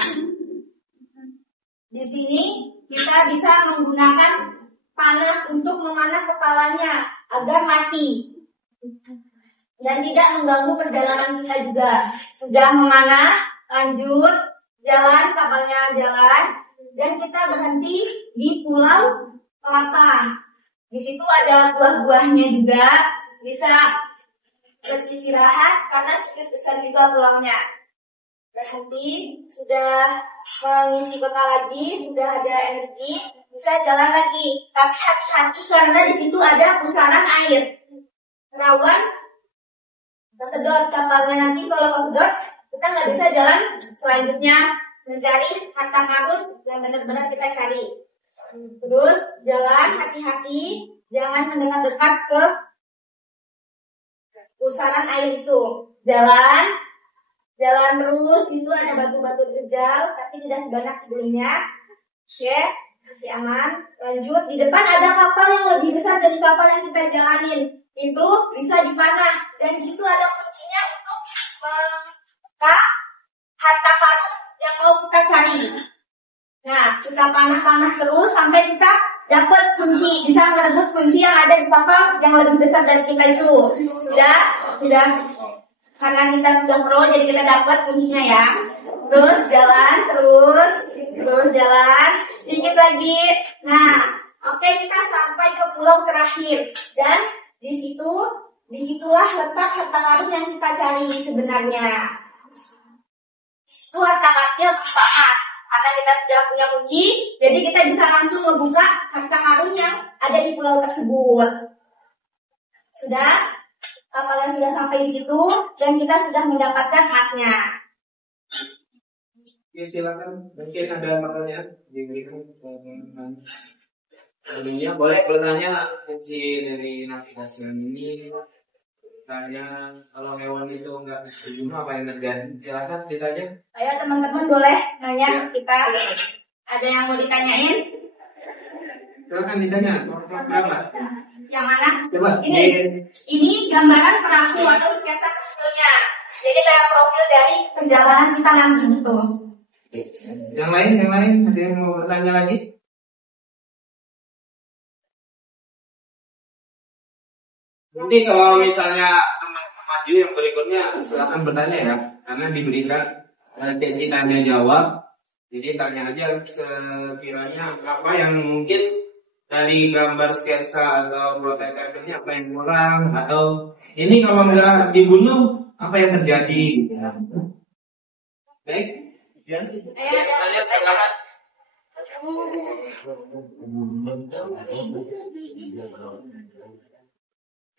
Di sini kita bisa menggunakan panah untuk memanah kepalanya agar mati dan tidak mengganggu perjalanan kita juga. Sudah memanah, lanjut jalan, kapalnya jalan, dan kita berhenti di Pulau Kelapa. Di situ ada buah-buahnya juga, bisa beristirahat karena cukup besar juga pulaunya. Berhenti, sudah mengisi bekal lagi, sudah ada energi, bisa jalan lagi. Tapi hati-hati karena di situ ada pusaran air. Rawan kesedot kapalnya, nanti kalau kesedot kita nggak bisa jalan selanjutnya mencari harta karun yang benar-benar kita cari. Terus jalan hati-hati, jangan mendekat-dekat ke pusaran air itu. Jalan terus, itu ada batu-batu terjal, tapi tidak sebanyak sebelumnya. Oke, masih aman. Lanjut, di depan ada kapal yang lebih besar dari kapal yang kita jalanin. Itu bisa dipanah, dan di situ ada kuncinya untuk membuka harta karun yang mau kita cari. Nah, kita panah-panah terus sampai kita dapat kunci, bisa merebut kunci yang ada di kapal yang lebih besar dari kita itu. Sudah. Karena kita sudah pro, jadi kita dapat kuncinya ya. Terus jalan, terus jalan, sedikit lagi. Nah, oke, kita sampai ke pulau terakhir, dan disitulah letak harta karun yang kita cari sebenarnya. Itu harta karunnya berupa emas. Karena kita sudah punya kunci, jadi kita bisa langsung membuka harta karun yang ada di pulau tersebut. Sudah? Kapalnya sudah sampai di situ, dan kita sudah mendapatkan emasnya. Oke, silakan. Mungkin ada pertanyaan diberikan. Sebelumnya boleh bertanya kunci dari navigasi ini. Tanya kalau hewan itu nggak bisa dibunuh apa yang terjadi? Silakan ditanya. Ayo teman-teman boleh nanya kita. Ada yang mau ditanyain? Silakan ditanya. Berapa? Yang mana? Coba. Ini gambaran perahu atau sketsa kecilnya. Jadi kayak profil dari perjalanan kita nanti gitu. Yang lain, ada yang mau bertanya lagi? Nanti kalau misalnya teman-teman maju yang berikutnya silakan bertanya ya, karena diberikan sesi tanya jawab. Jadi tanya aja sekiranya apa yang mungkin dari gambar sketsa atau prototipe-nya apa yang kurang, atau ini kalau nggak dibunuh apa yang terjadi? Baik, ya. Tanya silakan.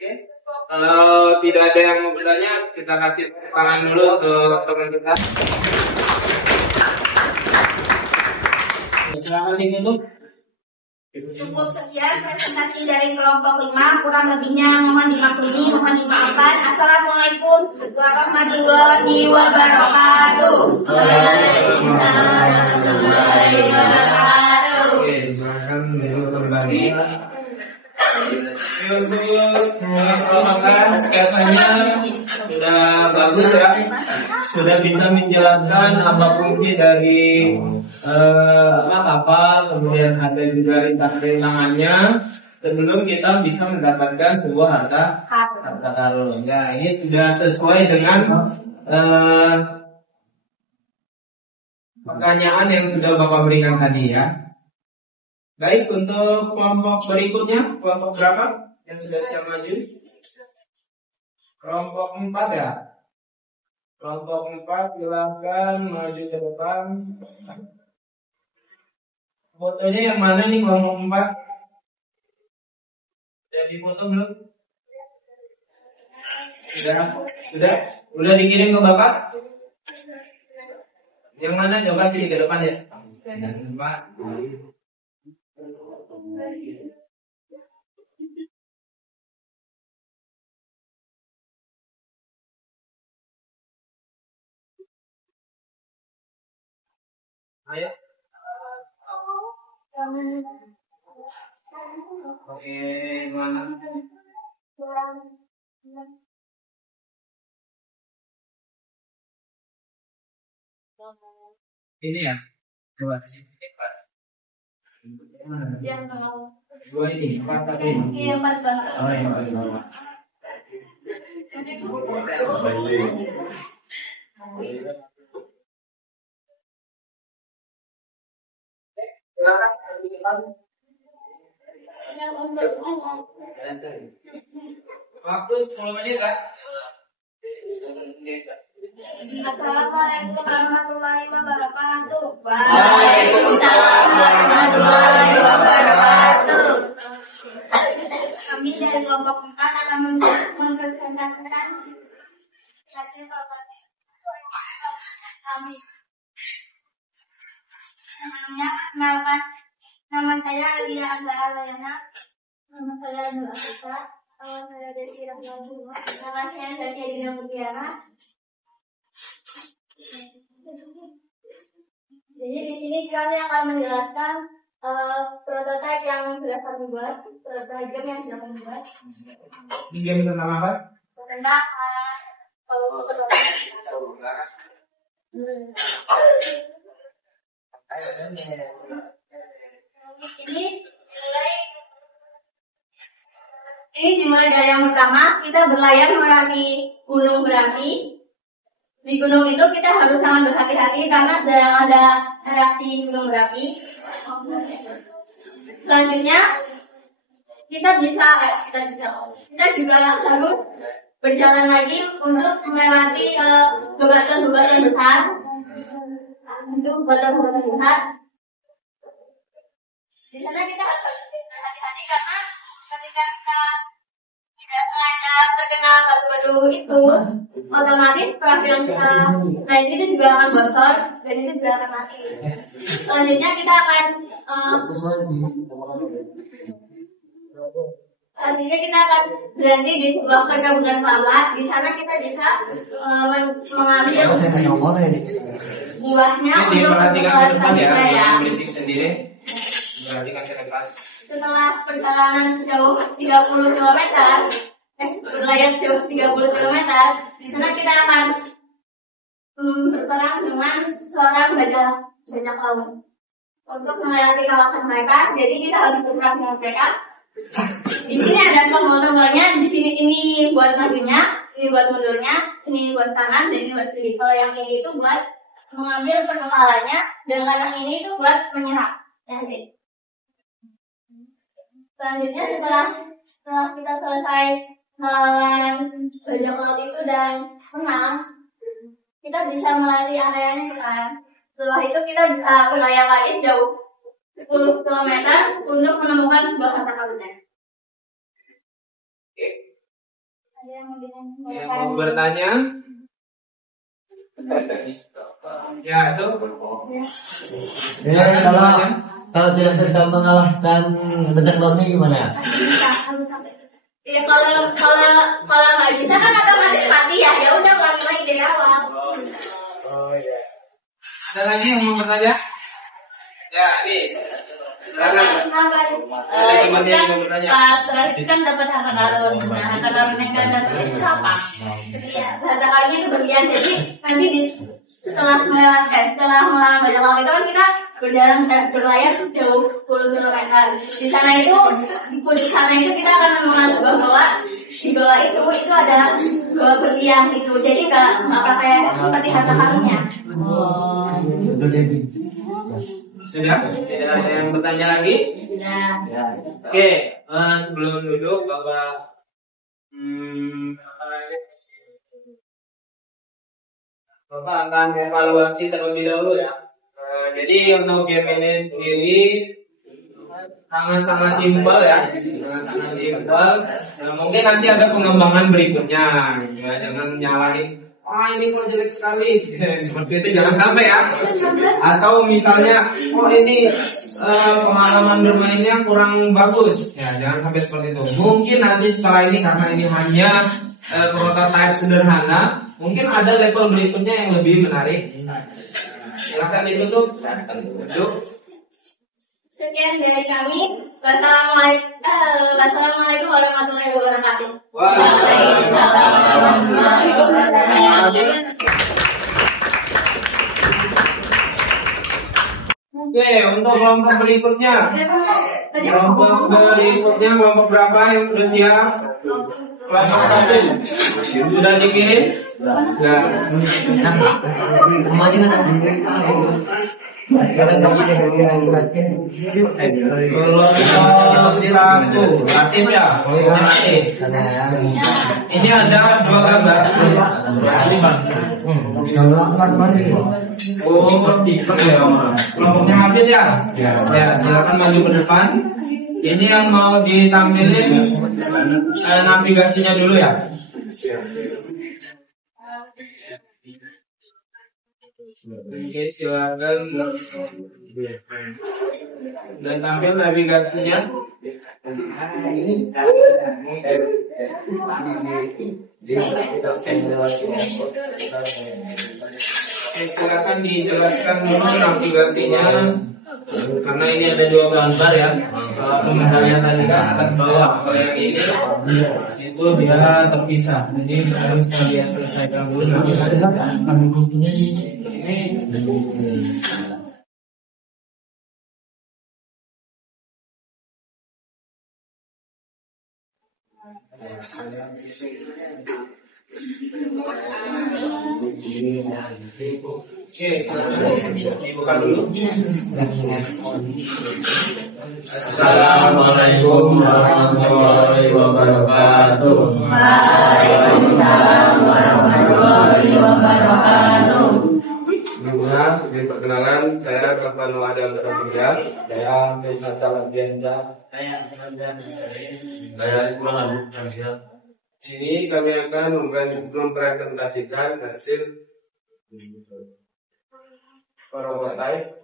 Oke, kalau tidak ada yang mau bertanya, kita kasih tangan dulu ke teman kita. Silakan ditutup. Cukup sekian presentasi dari kelompok 5, kurang lebihnya mohon dimaklumi, mohon dimaafkan. Assalamualaikum warahmatullahi wabarakatuh. Waalaikumsalam warahmatullahi wabarakatuh. Oke, silakan duduk kembali. Sketsanya sudah bagus ya, sudah bisa menjelaskan apa fungsi dari kapal, kemudian ada juga rintangannya sebelum kita bisa mendapatkan sebuah harta karun. Nah, ini sudah sesuai dengan pertanyaan yang sudah Bapak berikan tadi ya. Baik, untuk kelompok berikutnya, kelompok berapa yang sudah siap maju? Kelompok 4 ya. Kelompok 4 silakan maju ke depan. Fotonya yang mana nih kelompok 4? Sudah difoto belum? Sudah dikirim ke Bapak? Yang mana coba di ke depan ya? Pak. Ayo. Oke, mana? Ini ya. Coba. Yang mau. Dua ini, 4 tadi. Iya, 4 banget. Oh, yang paling bawah. Waktu 10 menit lah. Assalamualaikum warahmatullahi wabarakatuh. Waalaikumsalam warahmatullahi wabarakatuh. Kami dari kelompok 4 akan mempresentasikan hasil kami. Sebelumnya, perkenalkan, nama saya Lia Angga Alayana. Nama saya Nur Asita. Nama saya Desi Rahmanullah. Nama saya Zakia Dina Mutiara. Jadi di sini kami akan menjelaskan prototipe yang sudah kami buat, prototipe game yang sudah kami buat. Ini game tentang apa? Tentang ini dimulai dari yang pertama, kita berlayar melewati gunung berapi. Di gunung itu kita harus sangat berhati-hati karena sedang ada erupsi gunung berapi. Selanjutnya kita juga harus berjalan lagi untuk melewati bebatuan-bebatuan besar. Untuk bebatuan-bebatuan besar. Di sana kita harus berhati-hati karena ketika kita tidak sengaja terkena batu-batu itu, otomatis profil kita naik itu juga akan bocor dan itu juga akan mati. Selanjutnya kita akan berhenti di sebuah perkebunan kelapa. Di sana kita bisa mengambil buahnya untuk diperhatikan ke depan ya, jangan berisik sendiri. Perhatikan ke depan. Setelah perjalanan sejauh 30 km, berlayar sejauh 30 km, di sana kita akan berperang dengan seorang bajak laut untuk melewati kawasan mereka. Jadi kita harus berperang dengan mereka. Di sini ada tombol-tombolnya. Di sini ini buat majunya, ini buat mundurnya, ini buat kanan, dan ini buat kiri. Kalau yang ini itu buat mengambil perbekalannya, dan yang ini itu buat menyerang. Jadi selanjutnya setelah kita selesai melawan bajak laut itu dan menang, kita bisa melewati areanya kan. Setelah itu kita bisa berlayar lagi jauh 10 km untuk menemukan sebuah harta karunnya. Ada yang mau bertanya? Ya itu. Ya, kalau tidak bisa mengalahkan bajak lautnya gimana? Ya kalau nggak bisa kan otomatis mati ya. Ya udah ulangi lagi dari awal. Oh iya. Ada lagi yang mau bertanya? Ya, ini. Silakan. Ada temannya yang mau bertanya. Pas terakhir kan dapat harta karun. Nah, harta karun yang ada itu apa? Iya, harta karunnya itu berlian. Jadi nanti setelah melawan bajak laut itu kan kita berlayar sejauh 10 km. Di sana itu kita akan menemukan sebuah goa. Di goa itu ada goa berlian itu. Jadi nggak pakai seperti harta karunnya. Sudah? Tidak ada yang bertanya lagi? Ya. Oke, sebelum duduk Bapak Bapak akan evaluasi terlebih dahulu ya. Jadi untuk game ini sendiri sangat timpel ya, sangat timpel. Nah, mungkin nanti ada pengembangan berikutnya, ya, jangan nyalahin. Ini kok jelek sekali, seperti itu jangan sampai ya. Atau misalnya, ini pengalaman bermainnya kurang bagus, ya jangan sampai seperti itu. Mungkin nanti setelah ini karena ini hanya prototipe sederhana, mungkin ada level berikutnya yang lebih menarik. Silakan ditutup. Sekian dari kami. Wassalamualaikum warahmatullahi wabarakatuh. Oke, untuk kelompok berikutnya. Kelompok berapa yang sudah siap? Kelompok 1 sudah dikirim? Sudah. Kelompok 1 aktif ya? Aktif. Ini ada 2 gambar. Kelompoknya aktif ya? Ya, silakan maju ke depan. Ini yang mau ditampilin navigasinya dulu ya. Oke, silakan. Dan tampil navigasinya. Oke, silakan dijelaskan dulu navigasinya. Karena ini ada dua gambar ya. Kalau teman-teman tadi kan akan bawa kalau yang ini itu dia terpisah. Jadi harus kalian selesaikan dulu navigasinya. Kami bukunya ini. Oke, dibuka dulu. Assalamualaikum warahmatullahi wabarakatuh. Waalaikumsalam warahmatullahi wabarakatuh. Perkenalan, saya Kapan Wadam Terbuka. Saya Desa Salabianza. Saya Ibrahim Terbuka. Sini kami akan mempresentasikan hasil prototipe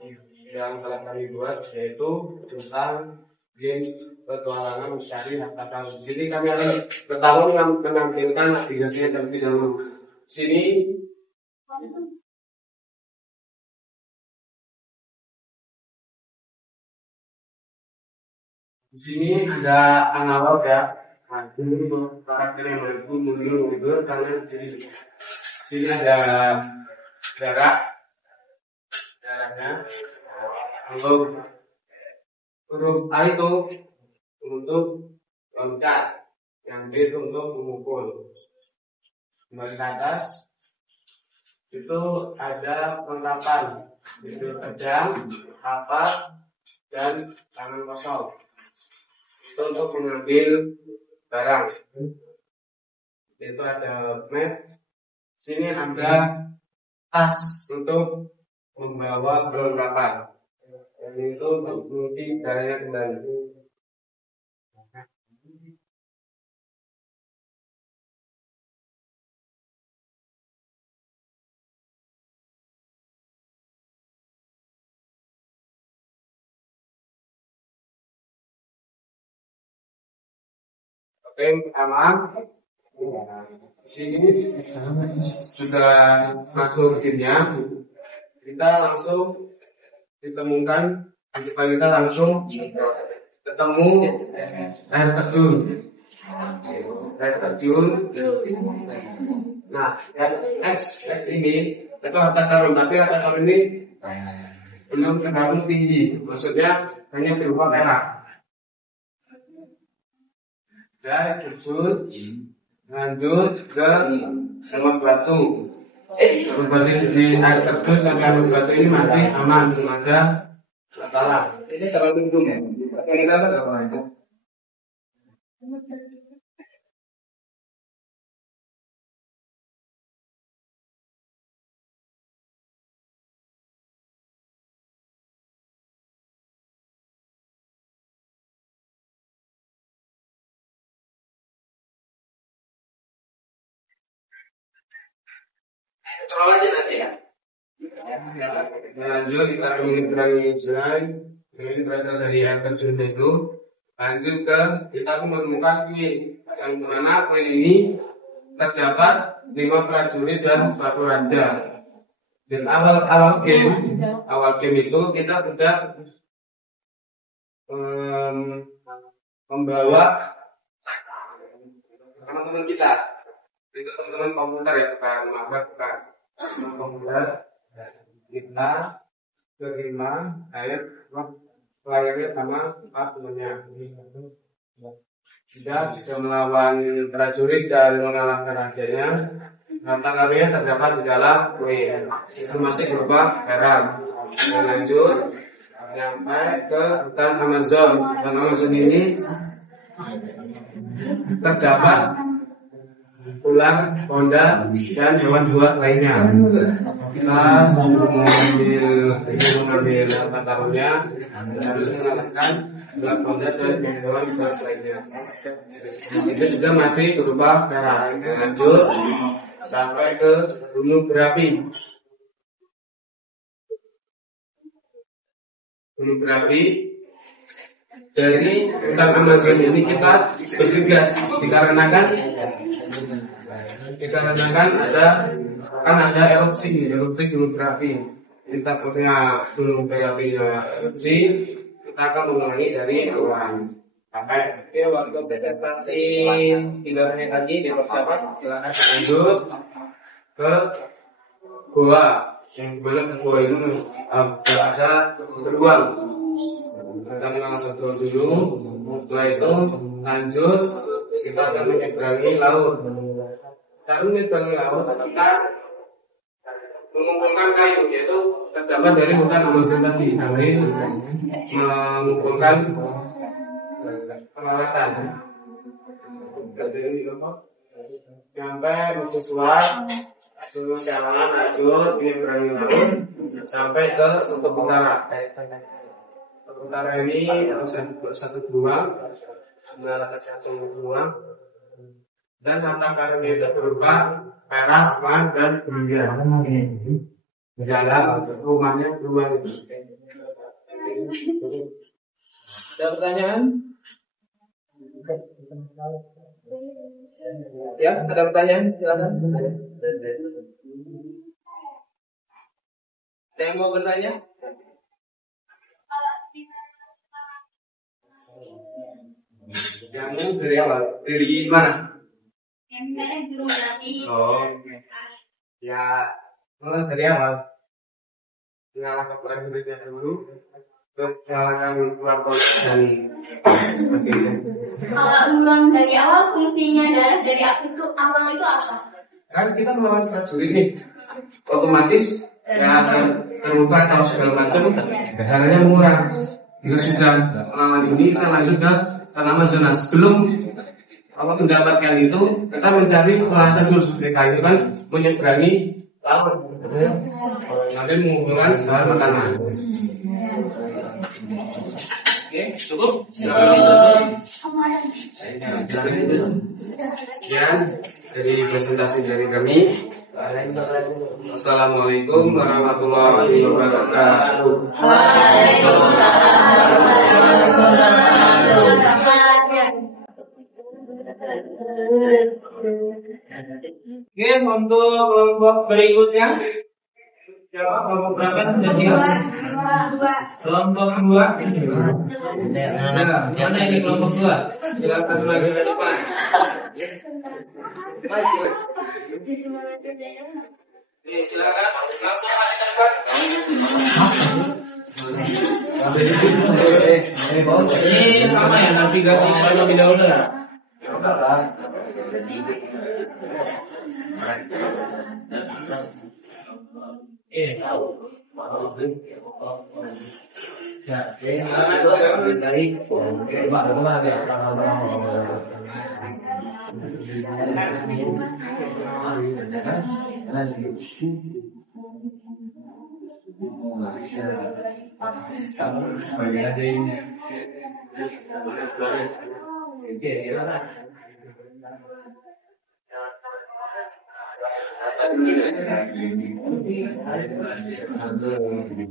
yang telah kami buat, yaitu tentang game petualangan mencari harta karun. Sini kami akan pertama menampilkan navigasinya terlebih dahulu. Sini di sini ada analog ya. Nah, ini karakter yang maju mundur karena di sini ada jaraknya. Untuk huruf A itu untuk loncat, yang B itu untuk memukul. Kembali ke atas itu ada penetapan, itu pedang, kapak, dan tangan kosong. Itu untuk mengambil barang. Itu ada map. Sini ada tas untuk membawa perlengkapan. Dan itu mengikuti caranya kembali. Oke, pertama di sini sudah masuk timnya. Kita langsung ditemukan, kita langsung ketemu air terjun. Nah, yang X ini itu harta karun, tapi harta karun ini belum terlalu tinggi, maksudnya hanya berupa perak. Dan terjun lanjut ke Gunung Batu. Berarti di air terjun sampai Gunung Batu ini masih aman, belum ada masalah. Ini terlalu ujung ya? Ini apa itu? Scroll aja nanti ya. Lanjut kita mengintegrasi ini berasal dari air terjun itu. Lanjut ke kita menemukan kuil yang mana kuil ini terdapat 5 prajurit dan 1 raja. Dan awal game itu kita sudah membawa teman-teman kita. Itu teman-teman komputer ya, bukan komputer. Kita terima air layarnya sama 4 temannya. Sudah melawan prajurit dan mengalahkan rajanya. Harta karunnya terdapat di dalam kuil. Itu masih berupa perak. Dan lanjut sampai ke hutan Amazon. Hutan Amazon ini terdapat ular, honda, dan hewan-hewan lainnya. Kita mengambil harta karunnya dan harus mengalahkan ular, honda, dan hewan lainnya. Itu juga masih berupa perak. Lanjut sampai ke gunung berapi. gunung berapi. Dari hutan Amazon ini kita bergegas dikarenakan ada erupsi gunung berapi. Kita punya gunung berapi erupsi, kita akan mengulangi dari awal. Sampai waktu presentasi 3 menit lagi dipercepat, silakan lanjut ke gua. Yang mana gua ini ada beruang. Kita langsung dulu. Setelah itu lanjut kita akan menyeberangi laut. Cara menyeberangi laut kita mengumpulkan kayu, yaitu terdapat dari hutan Amazon tadi. Kami mengumpulkan peralatan. Sampai mercusuar, terus jalan lanjut menyeberangi laut sampai ke kutub utara. Utara ini satu beruang, mengalahkan satu beruang, dan harta karunnya itu berupa perak, emas, dan berlian. Dalam rumahnya beruang. Ada pertanyaan? Ya, ada pertanyaan? Silakan. Ada yang mau bertanya? Kamu dari awal? Dari mana? Yang saya gunung berapi. Oh, ya, mulai dari awal. Mengalahkan orang berita dulu, terus mengalahkan keluar dan sebagainya. Kalau ulang dari awal fungsinya dari awal itu apa? Kan kita melawan prajurit nih, otomatis ya terluka atau segala macam, darahnya murah. Jika sudah melawan ini, kita lanjut ke Amazon. Sebelum mendapatkan itu, kita mencari peralatan dulu seperti kayu kan, menyeberangi laut. Nanti mengumpulkan bahan makanan. Oke, cukup. Sekian dari presentasi dari kami. Assalamualaikum warahmatullahi wabarakatuh. Oke, untuk kelompok berikutnya siapa kelompok berapa? Kelompok kedua. Mana ini kelompok kedua? Silakan lagi ke depan. Silakan langsung maju ke depan. Ini sama ya navigasi terlebih dahulu ya.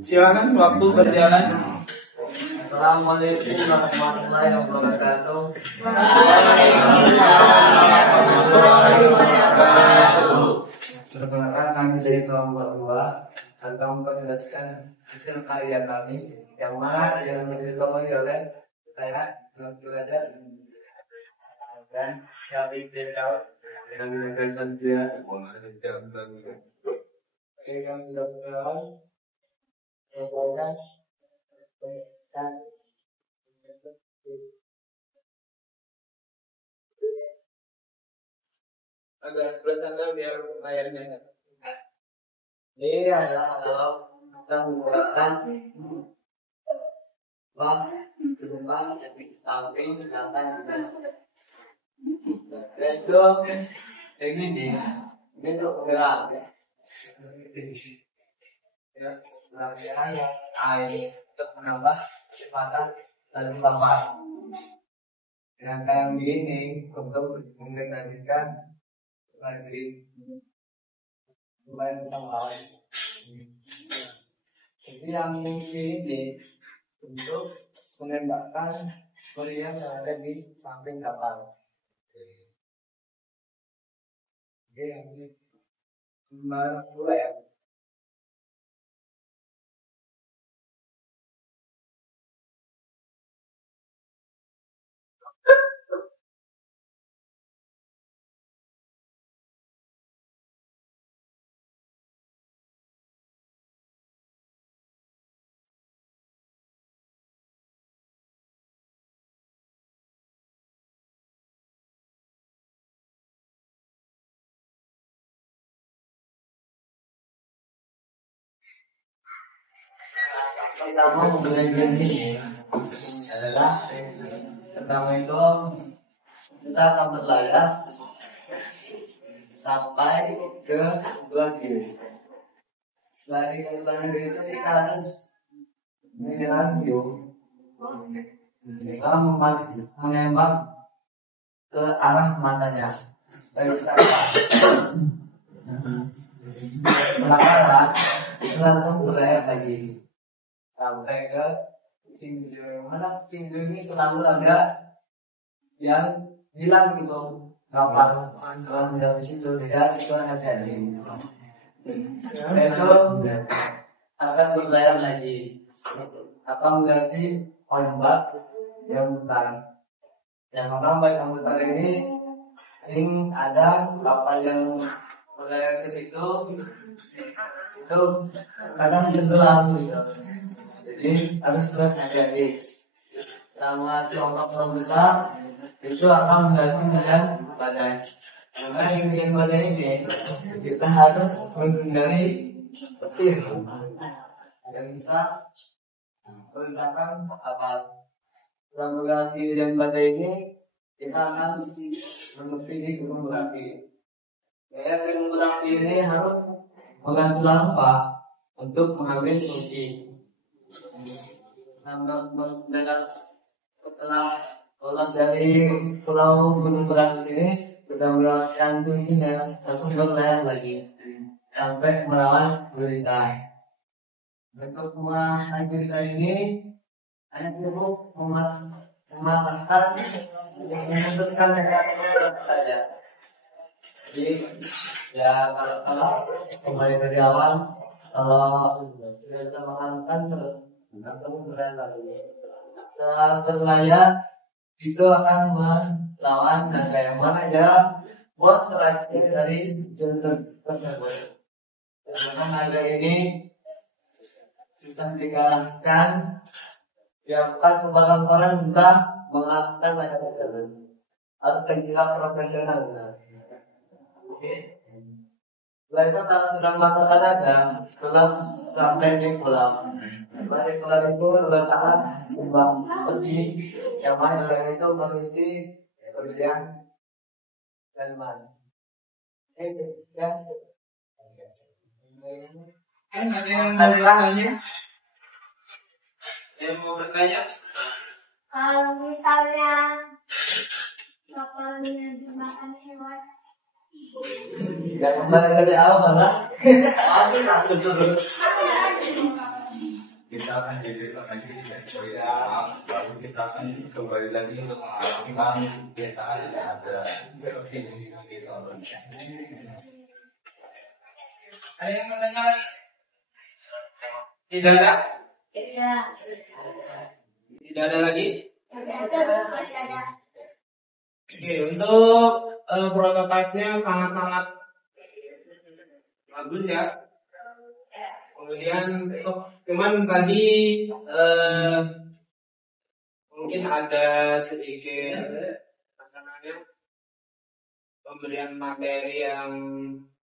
Silakan waktu berjalan. Assalamualaikum warahmatullahi wabarakatuh. Waalaikumsalam warahmatullahi Perkenalkan kami dari kelompok 2 akan menjelaskan hasil karya kami yang mana yang didukung oleh saya belajar dan Syarif Daud yang mengajarkan dia yang dilakukan Ada tulisannya biar layarnya. ini adalah kita menggunakan bang gelombang samping belakang dan itu ini bentuk gerak ya yang air untuk menambah kecepatan dan lambat dengan kayak begini untuk mengendalikan lagi lumayan sama lain. Jadi yang ini untuk menembakkan meriam yang ada di samping kapal. Oke, yang ini dua ya. Pertama memulai ini adalah pertama itu kita akan berlayar sampai ke Bulan Biru. Setelah di Bulan Biru itu kita harus menyerang hiu. Kita menembak ke arah matanya. Baik saja. Pelaksanaan langsung berlayar lagi sampai ke tinju. Mana tinju ini selalu ada yang hilang gitu kapal dari situ tidak itu ada di itu akan berlayar lagi akan mengganti ombak yang besar yang orang baik yang besar ini ada kapal yang berlayar ke situ itu kadang tenggelam gitu. Jadi harus terus hati-hati sama si ombak yang besar itu akan mengganti dengan badai. Karena yang bikin badai ini kita harus menghindari petir yang bisa merendahkan kapal. Setelah mengganti dengan badai ini kita akan menepi di gunung berapi. Ya, gunung berapi ini harus mengganti lampa untuk mengambil kunci. Dengan setelah lolos dari pulau Gunung Berapi ini sudah melewatkan kuncinya langsung berlayar lagi sampai melawan gurita. Untuk melawan gurita ini hanya cukup mematahkan memutuskan saja. Jadi ya kalau kembali dari awal kalau tidak bisa mengalahkan terus kamu berlayar lagi. Setelah berlayar itu akan melawan naga yang mana ya buat terakhir dari jalur tersebut. Karena naga ini sudah dikalahkan, ya bukan sembarang orang bisa mengalahkan naga tersebut. Harus terkira profesional. Oke. Setelah itu kalau sudah melakukan naga, setelah sampai di pulau. Dari pulau itu letakkan sebuah peti yang mana itu berisi berlian dan emas. Ya. Ada yang mau bertanya? Yang mau bertanya? Kalau misalnya kapalnya dimakan hewan, Yang kembali dari awal lah. Pasti langsung turun. Kita akan jadi lagi ya, lalu kita akan kembali lagi untuk mengalami kita ada Ada yang mendengar? Tidak ada? tidak Tidak ada lagi? ada. Oke, untuk prototipe-nya sangat-sangat bagus ya. Kemudian cuman tadi mungkin ada sedikit pemberian materi yang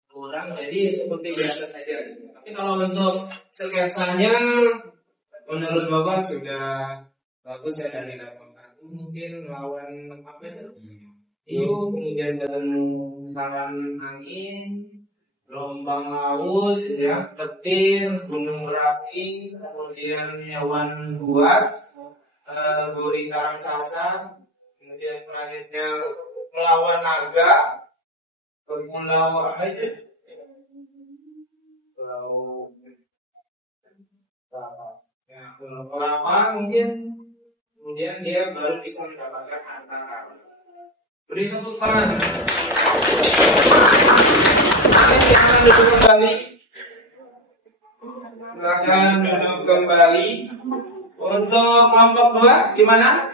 kurang, jadi seperti biasa saja. Tapi kalau untuk sketsanya menurut Bapak sudah bagus ya dari lapangan. Mungkin lawan apa itu? Hiu, kemudian saran angin, gelombang laut, ya, petir, gunung berapi, kemudian hewan buas, gurita raksasa, kemudian selanjutnya melawan naga, pulau apa itu? Pulau kelapa mungkin, kemudian dia baru bisa mendapatkan harta. Beri tepuk tangan. Silakan duduk kembali. Silakan duduk kembali. Untuk kelompok 2 gimana?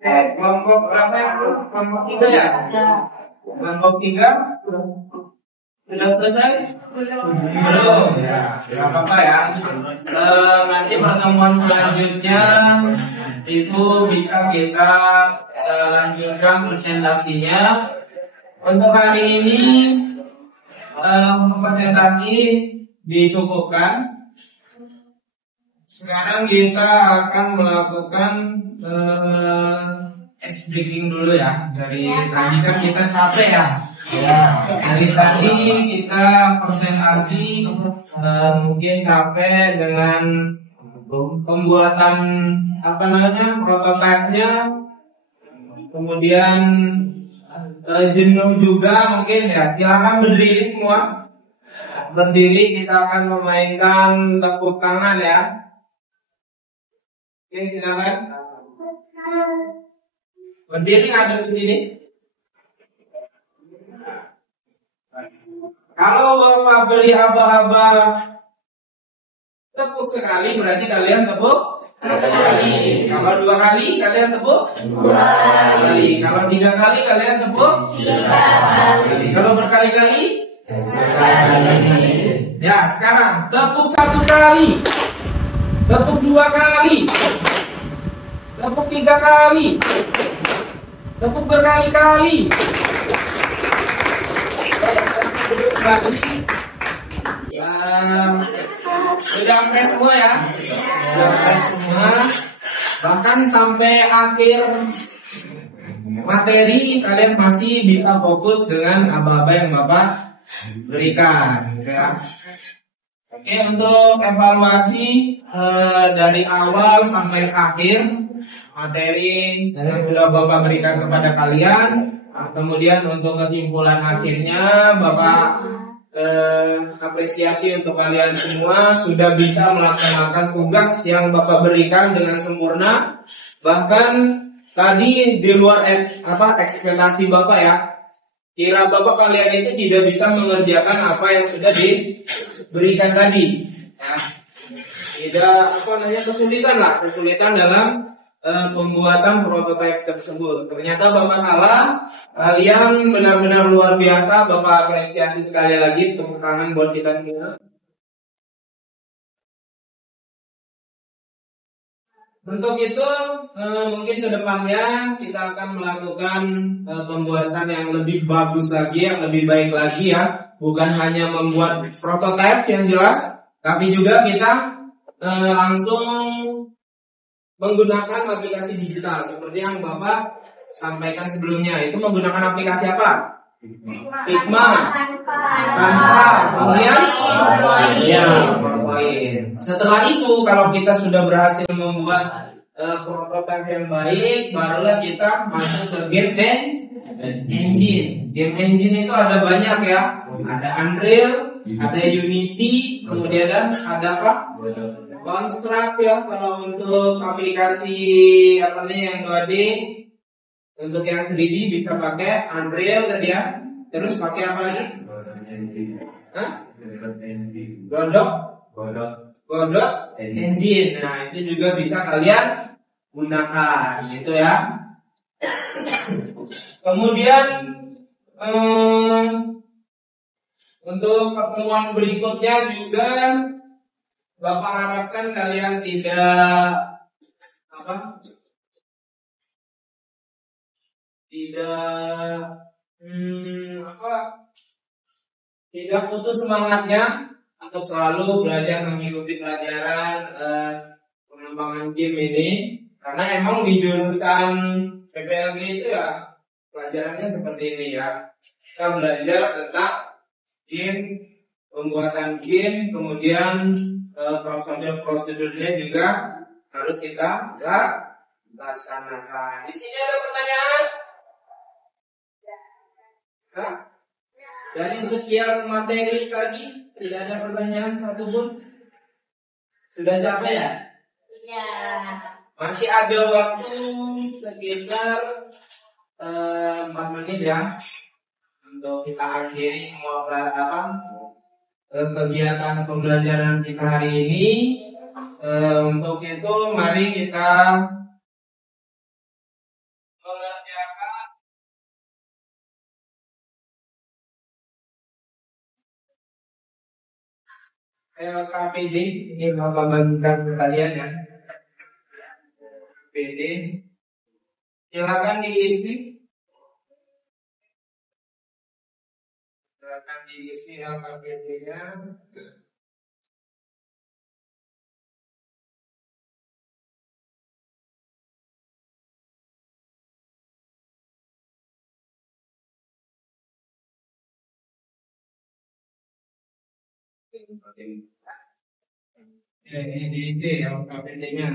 Kelompok berapa ya? Kelompok 3 ya? Kelompok 3 sudah selesai? Belum ya, tidak apa-apa ya. Nanti pertemuan selanjutnya itu bisa kita lanjutkan presentasinya. Untuk hari ini presentasi dicukupkan. Sekarang kita akan melakukan ice breaking dulu ya. Dari tadi kan kita capek ya. Dari tadi kita presentasi mungkin capek dengan pembuatan prototipenya, kemudian jenuh juga mungkin ya. Silakan berdiri semua. Berdiri, kita akan memainkan tepuk tangan ya. Oke, silakan. Berdiri ada di sini. Kalau Bapak beri aba-aba tepuk sekali, berarti kalian tepuk sekali. Kalau 2 kali, kalian tepuk 2 kali. Kalau 3 kali, kalian tepuk 3 kali. Kalau berkali-kali, ya, sekarang tepuk 1 kali, tepuk 2 kali, tepuk 3 kali, tepuk berkali-kali. Ya, sudah sampai semua ya, sudah sampai semua. Bahkan sampai akhir materi kalian masih bisa fokus dengan aba-aba yang Bapak berikan, gitu ya. Oke, untuk evaluasi dari awal sampai akhir materi yang sudah Bapak berikan kepada kalian, kemudian untuk kesimpulan akhirnya Bapak apresiasi untuk kalian semua sudah bisa melaksanakan tugas yang Bapak berikan dengan sempurna. Bahkan tadi di luar ekspektasi Bapak ya. Kira Bapak kalian itu tidak bisa mengerjakan apa yang sudah diberikan tadi. Ya. Tidak kesulitan dalam pembuatan prototipe tersebut. Ternyata Bapak salah. Kalian benar-benar luar biasa. Bapak apresiasi sekali lagi, tepuk tangan buat kita semua. Untuk itu mungkin kedepannya kita akan melakukan pembuatan yang lebih bagus lagi, yang lebih baik lagi ya. Bukan hanya membuat prototipe yang jelas, tapi juga kita langsung menggunakan aplikasi digital seperti yang Bapak sampaikan sebelumnya. Itu menggunakan aplikasi apa? Figma, Canva, kemudian setelah itu kalau kita sudah berhasil membuat prototipe yang baik, barulah kita masuk ke game engine. Game engine itu ada banyak ya, ada Unreal, ada Unity, kemudian ada apa? Construct ya kalau untuk aplikasi yang 2D. Untuk yang 3D bisa pakai Unreal tadi ya. Terus pakai apa lagi? Godot Engine. Nah, itu juga bisa kalian gunakan gitu ya. Kemudian untuk pertemuan berikutnya juga Bapak harapkan kalian tidak putus semangatnya untuk selalu belajar mengikuti pelajaran pengembangan game ini, karena emang di jurusan PPLG itu ya pelajarannya seperti ini ya. Kita belajar tentang game, pembuatan game, kemudian prosedurnya juga harus kita laksanakan. Di sini ada pertanyaan? Dari sekian materi tadi tidak ada pertanyaan satupun? Sudah capek ya? Iya. Masih ada waktu sekitar 4 menit ya untuk kita akhiri semua kegiatan pembelajaran kita hari ini. Untuk itu mari kita mengerjakan LKPD. Ini Bapak bagikan ke kalian ya. PD. Silakan diisi. Silakan diisi LKPD-nya. Ini LKPD-nya.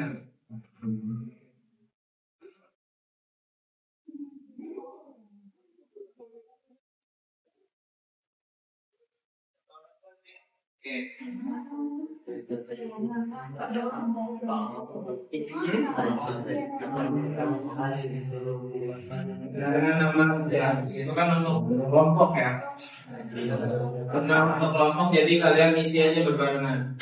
Dengan nama ya, itu kan untuk kelompok ya. Karena untuk kelompok jadi kalian isi aja berbarengan.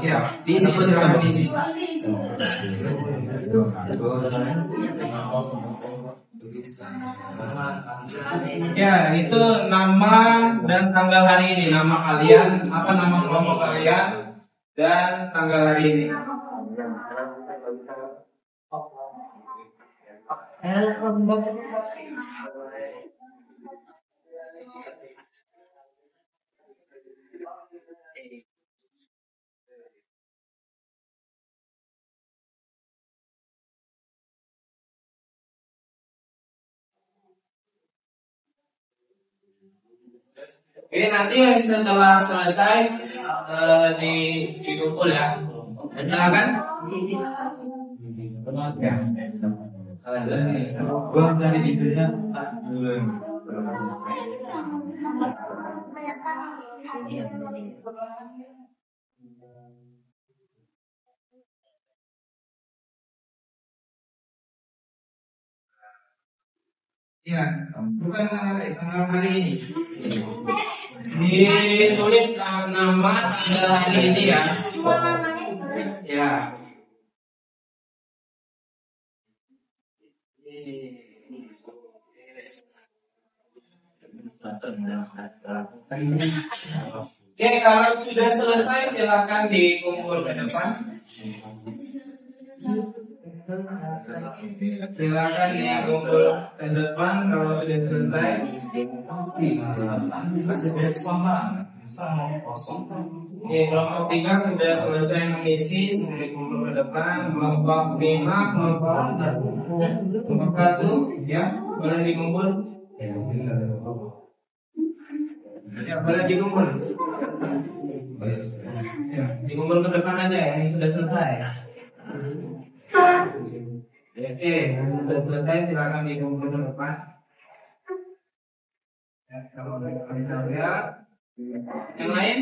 Ya, diisi silakan diisi. Ya, itu nama dan tanggal hari ini. Nama kalian, apa nama kelompok kalian, dan tanggal hari ini. Oke, nanti setelah selesai dikumpul ya. Silakan. Gua dari videonya ya, bukan tanggal hari ini. Ditulis nama tanggal hari ini ya. Ya. Oke, kalau sudah selesai silakan dikumpul ke depan. Silakan dikumpul ke depan kalau sudah selesai. Kelompok 3 sudah selesai mengisi, sudah dikumpul ke depan. Kelompok 5, kelompok 1, ya boleh dikumpul. Ya boleh dikumpul. Ya, dikumpul ke depan aja ya, ini sudah selesai. Oke, sudah selesai silakan dikumpul ke depan. Ya, kalau kita lihat yang lain.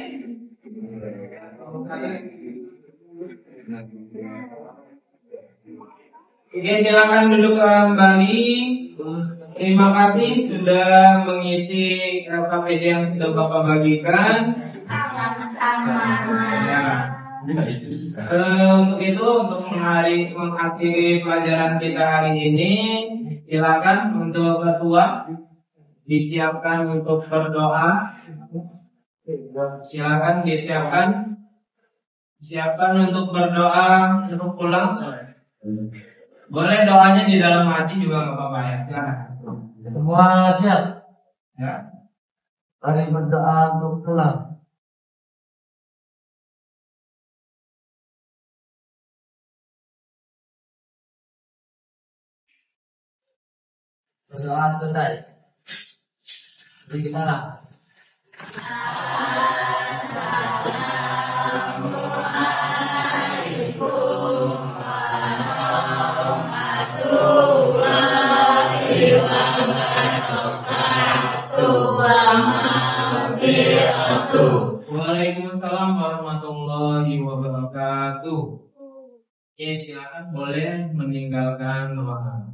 Oke, silakan duduk kembali. Terima kasih sudah mengisi LKPD yang sudah Bapak bagikan. Ya. Untuk itu, untuk mengakhiri pelajaran kita hari ini, silakan untuk ketua disiapkan untuk berdoa. Silakan disiapkan untuk berdoa untuk pulang. Boleh doanya di dalam hati juga nggak apa-apa ya. Silakan. Semua siap. Ya. Mari berdoa untuk pulang. Berdoa selesai. Beri salam. Assalamualaikum warahmatullahi wabarakatuh. wabarakatuh. Waalaikumsalam warahmatullahi wabarakatuh. Oke, silakan boleh meninggalkan ruangan.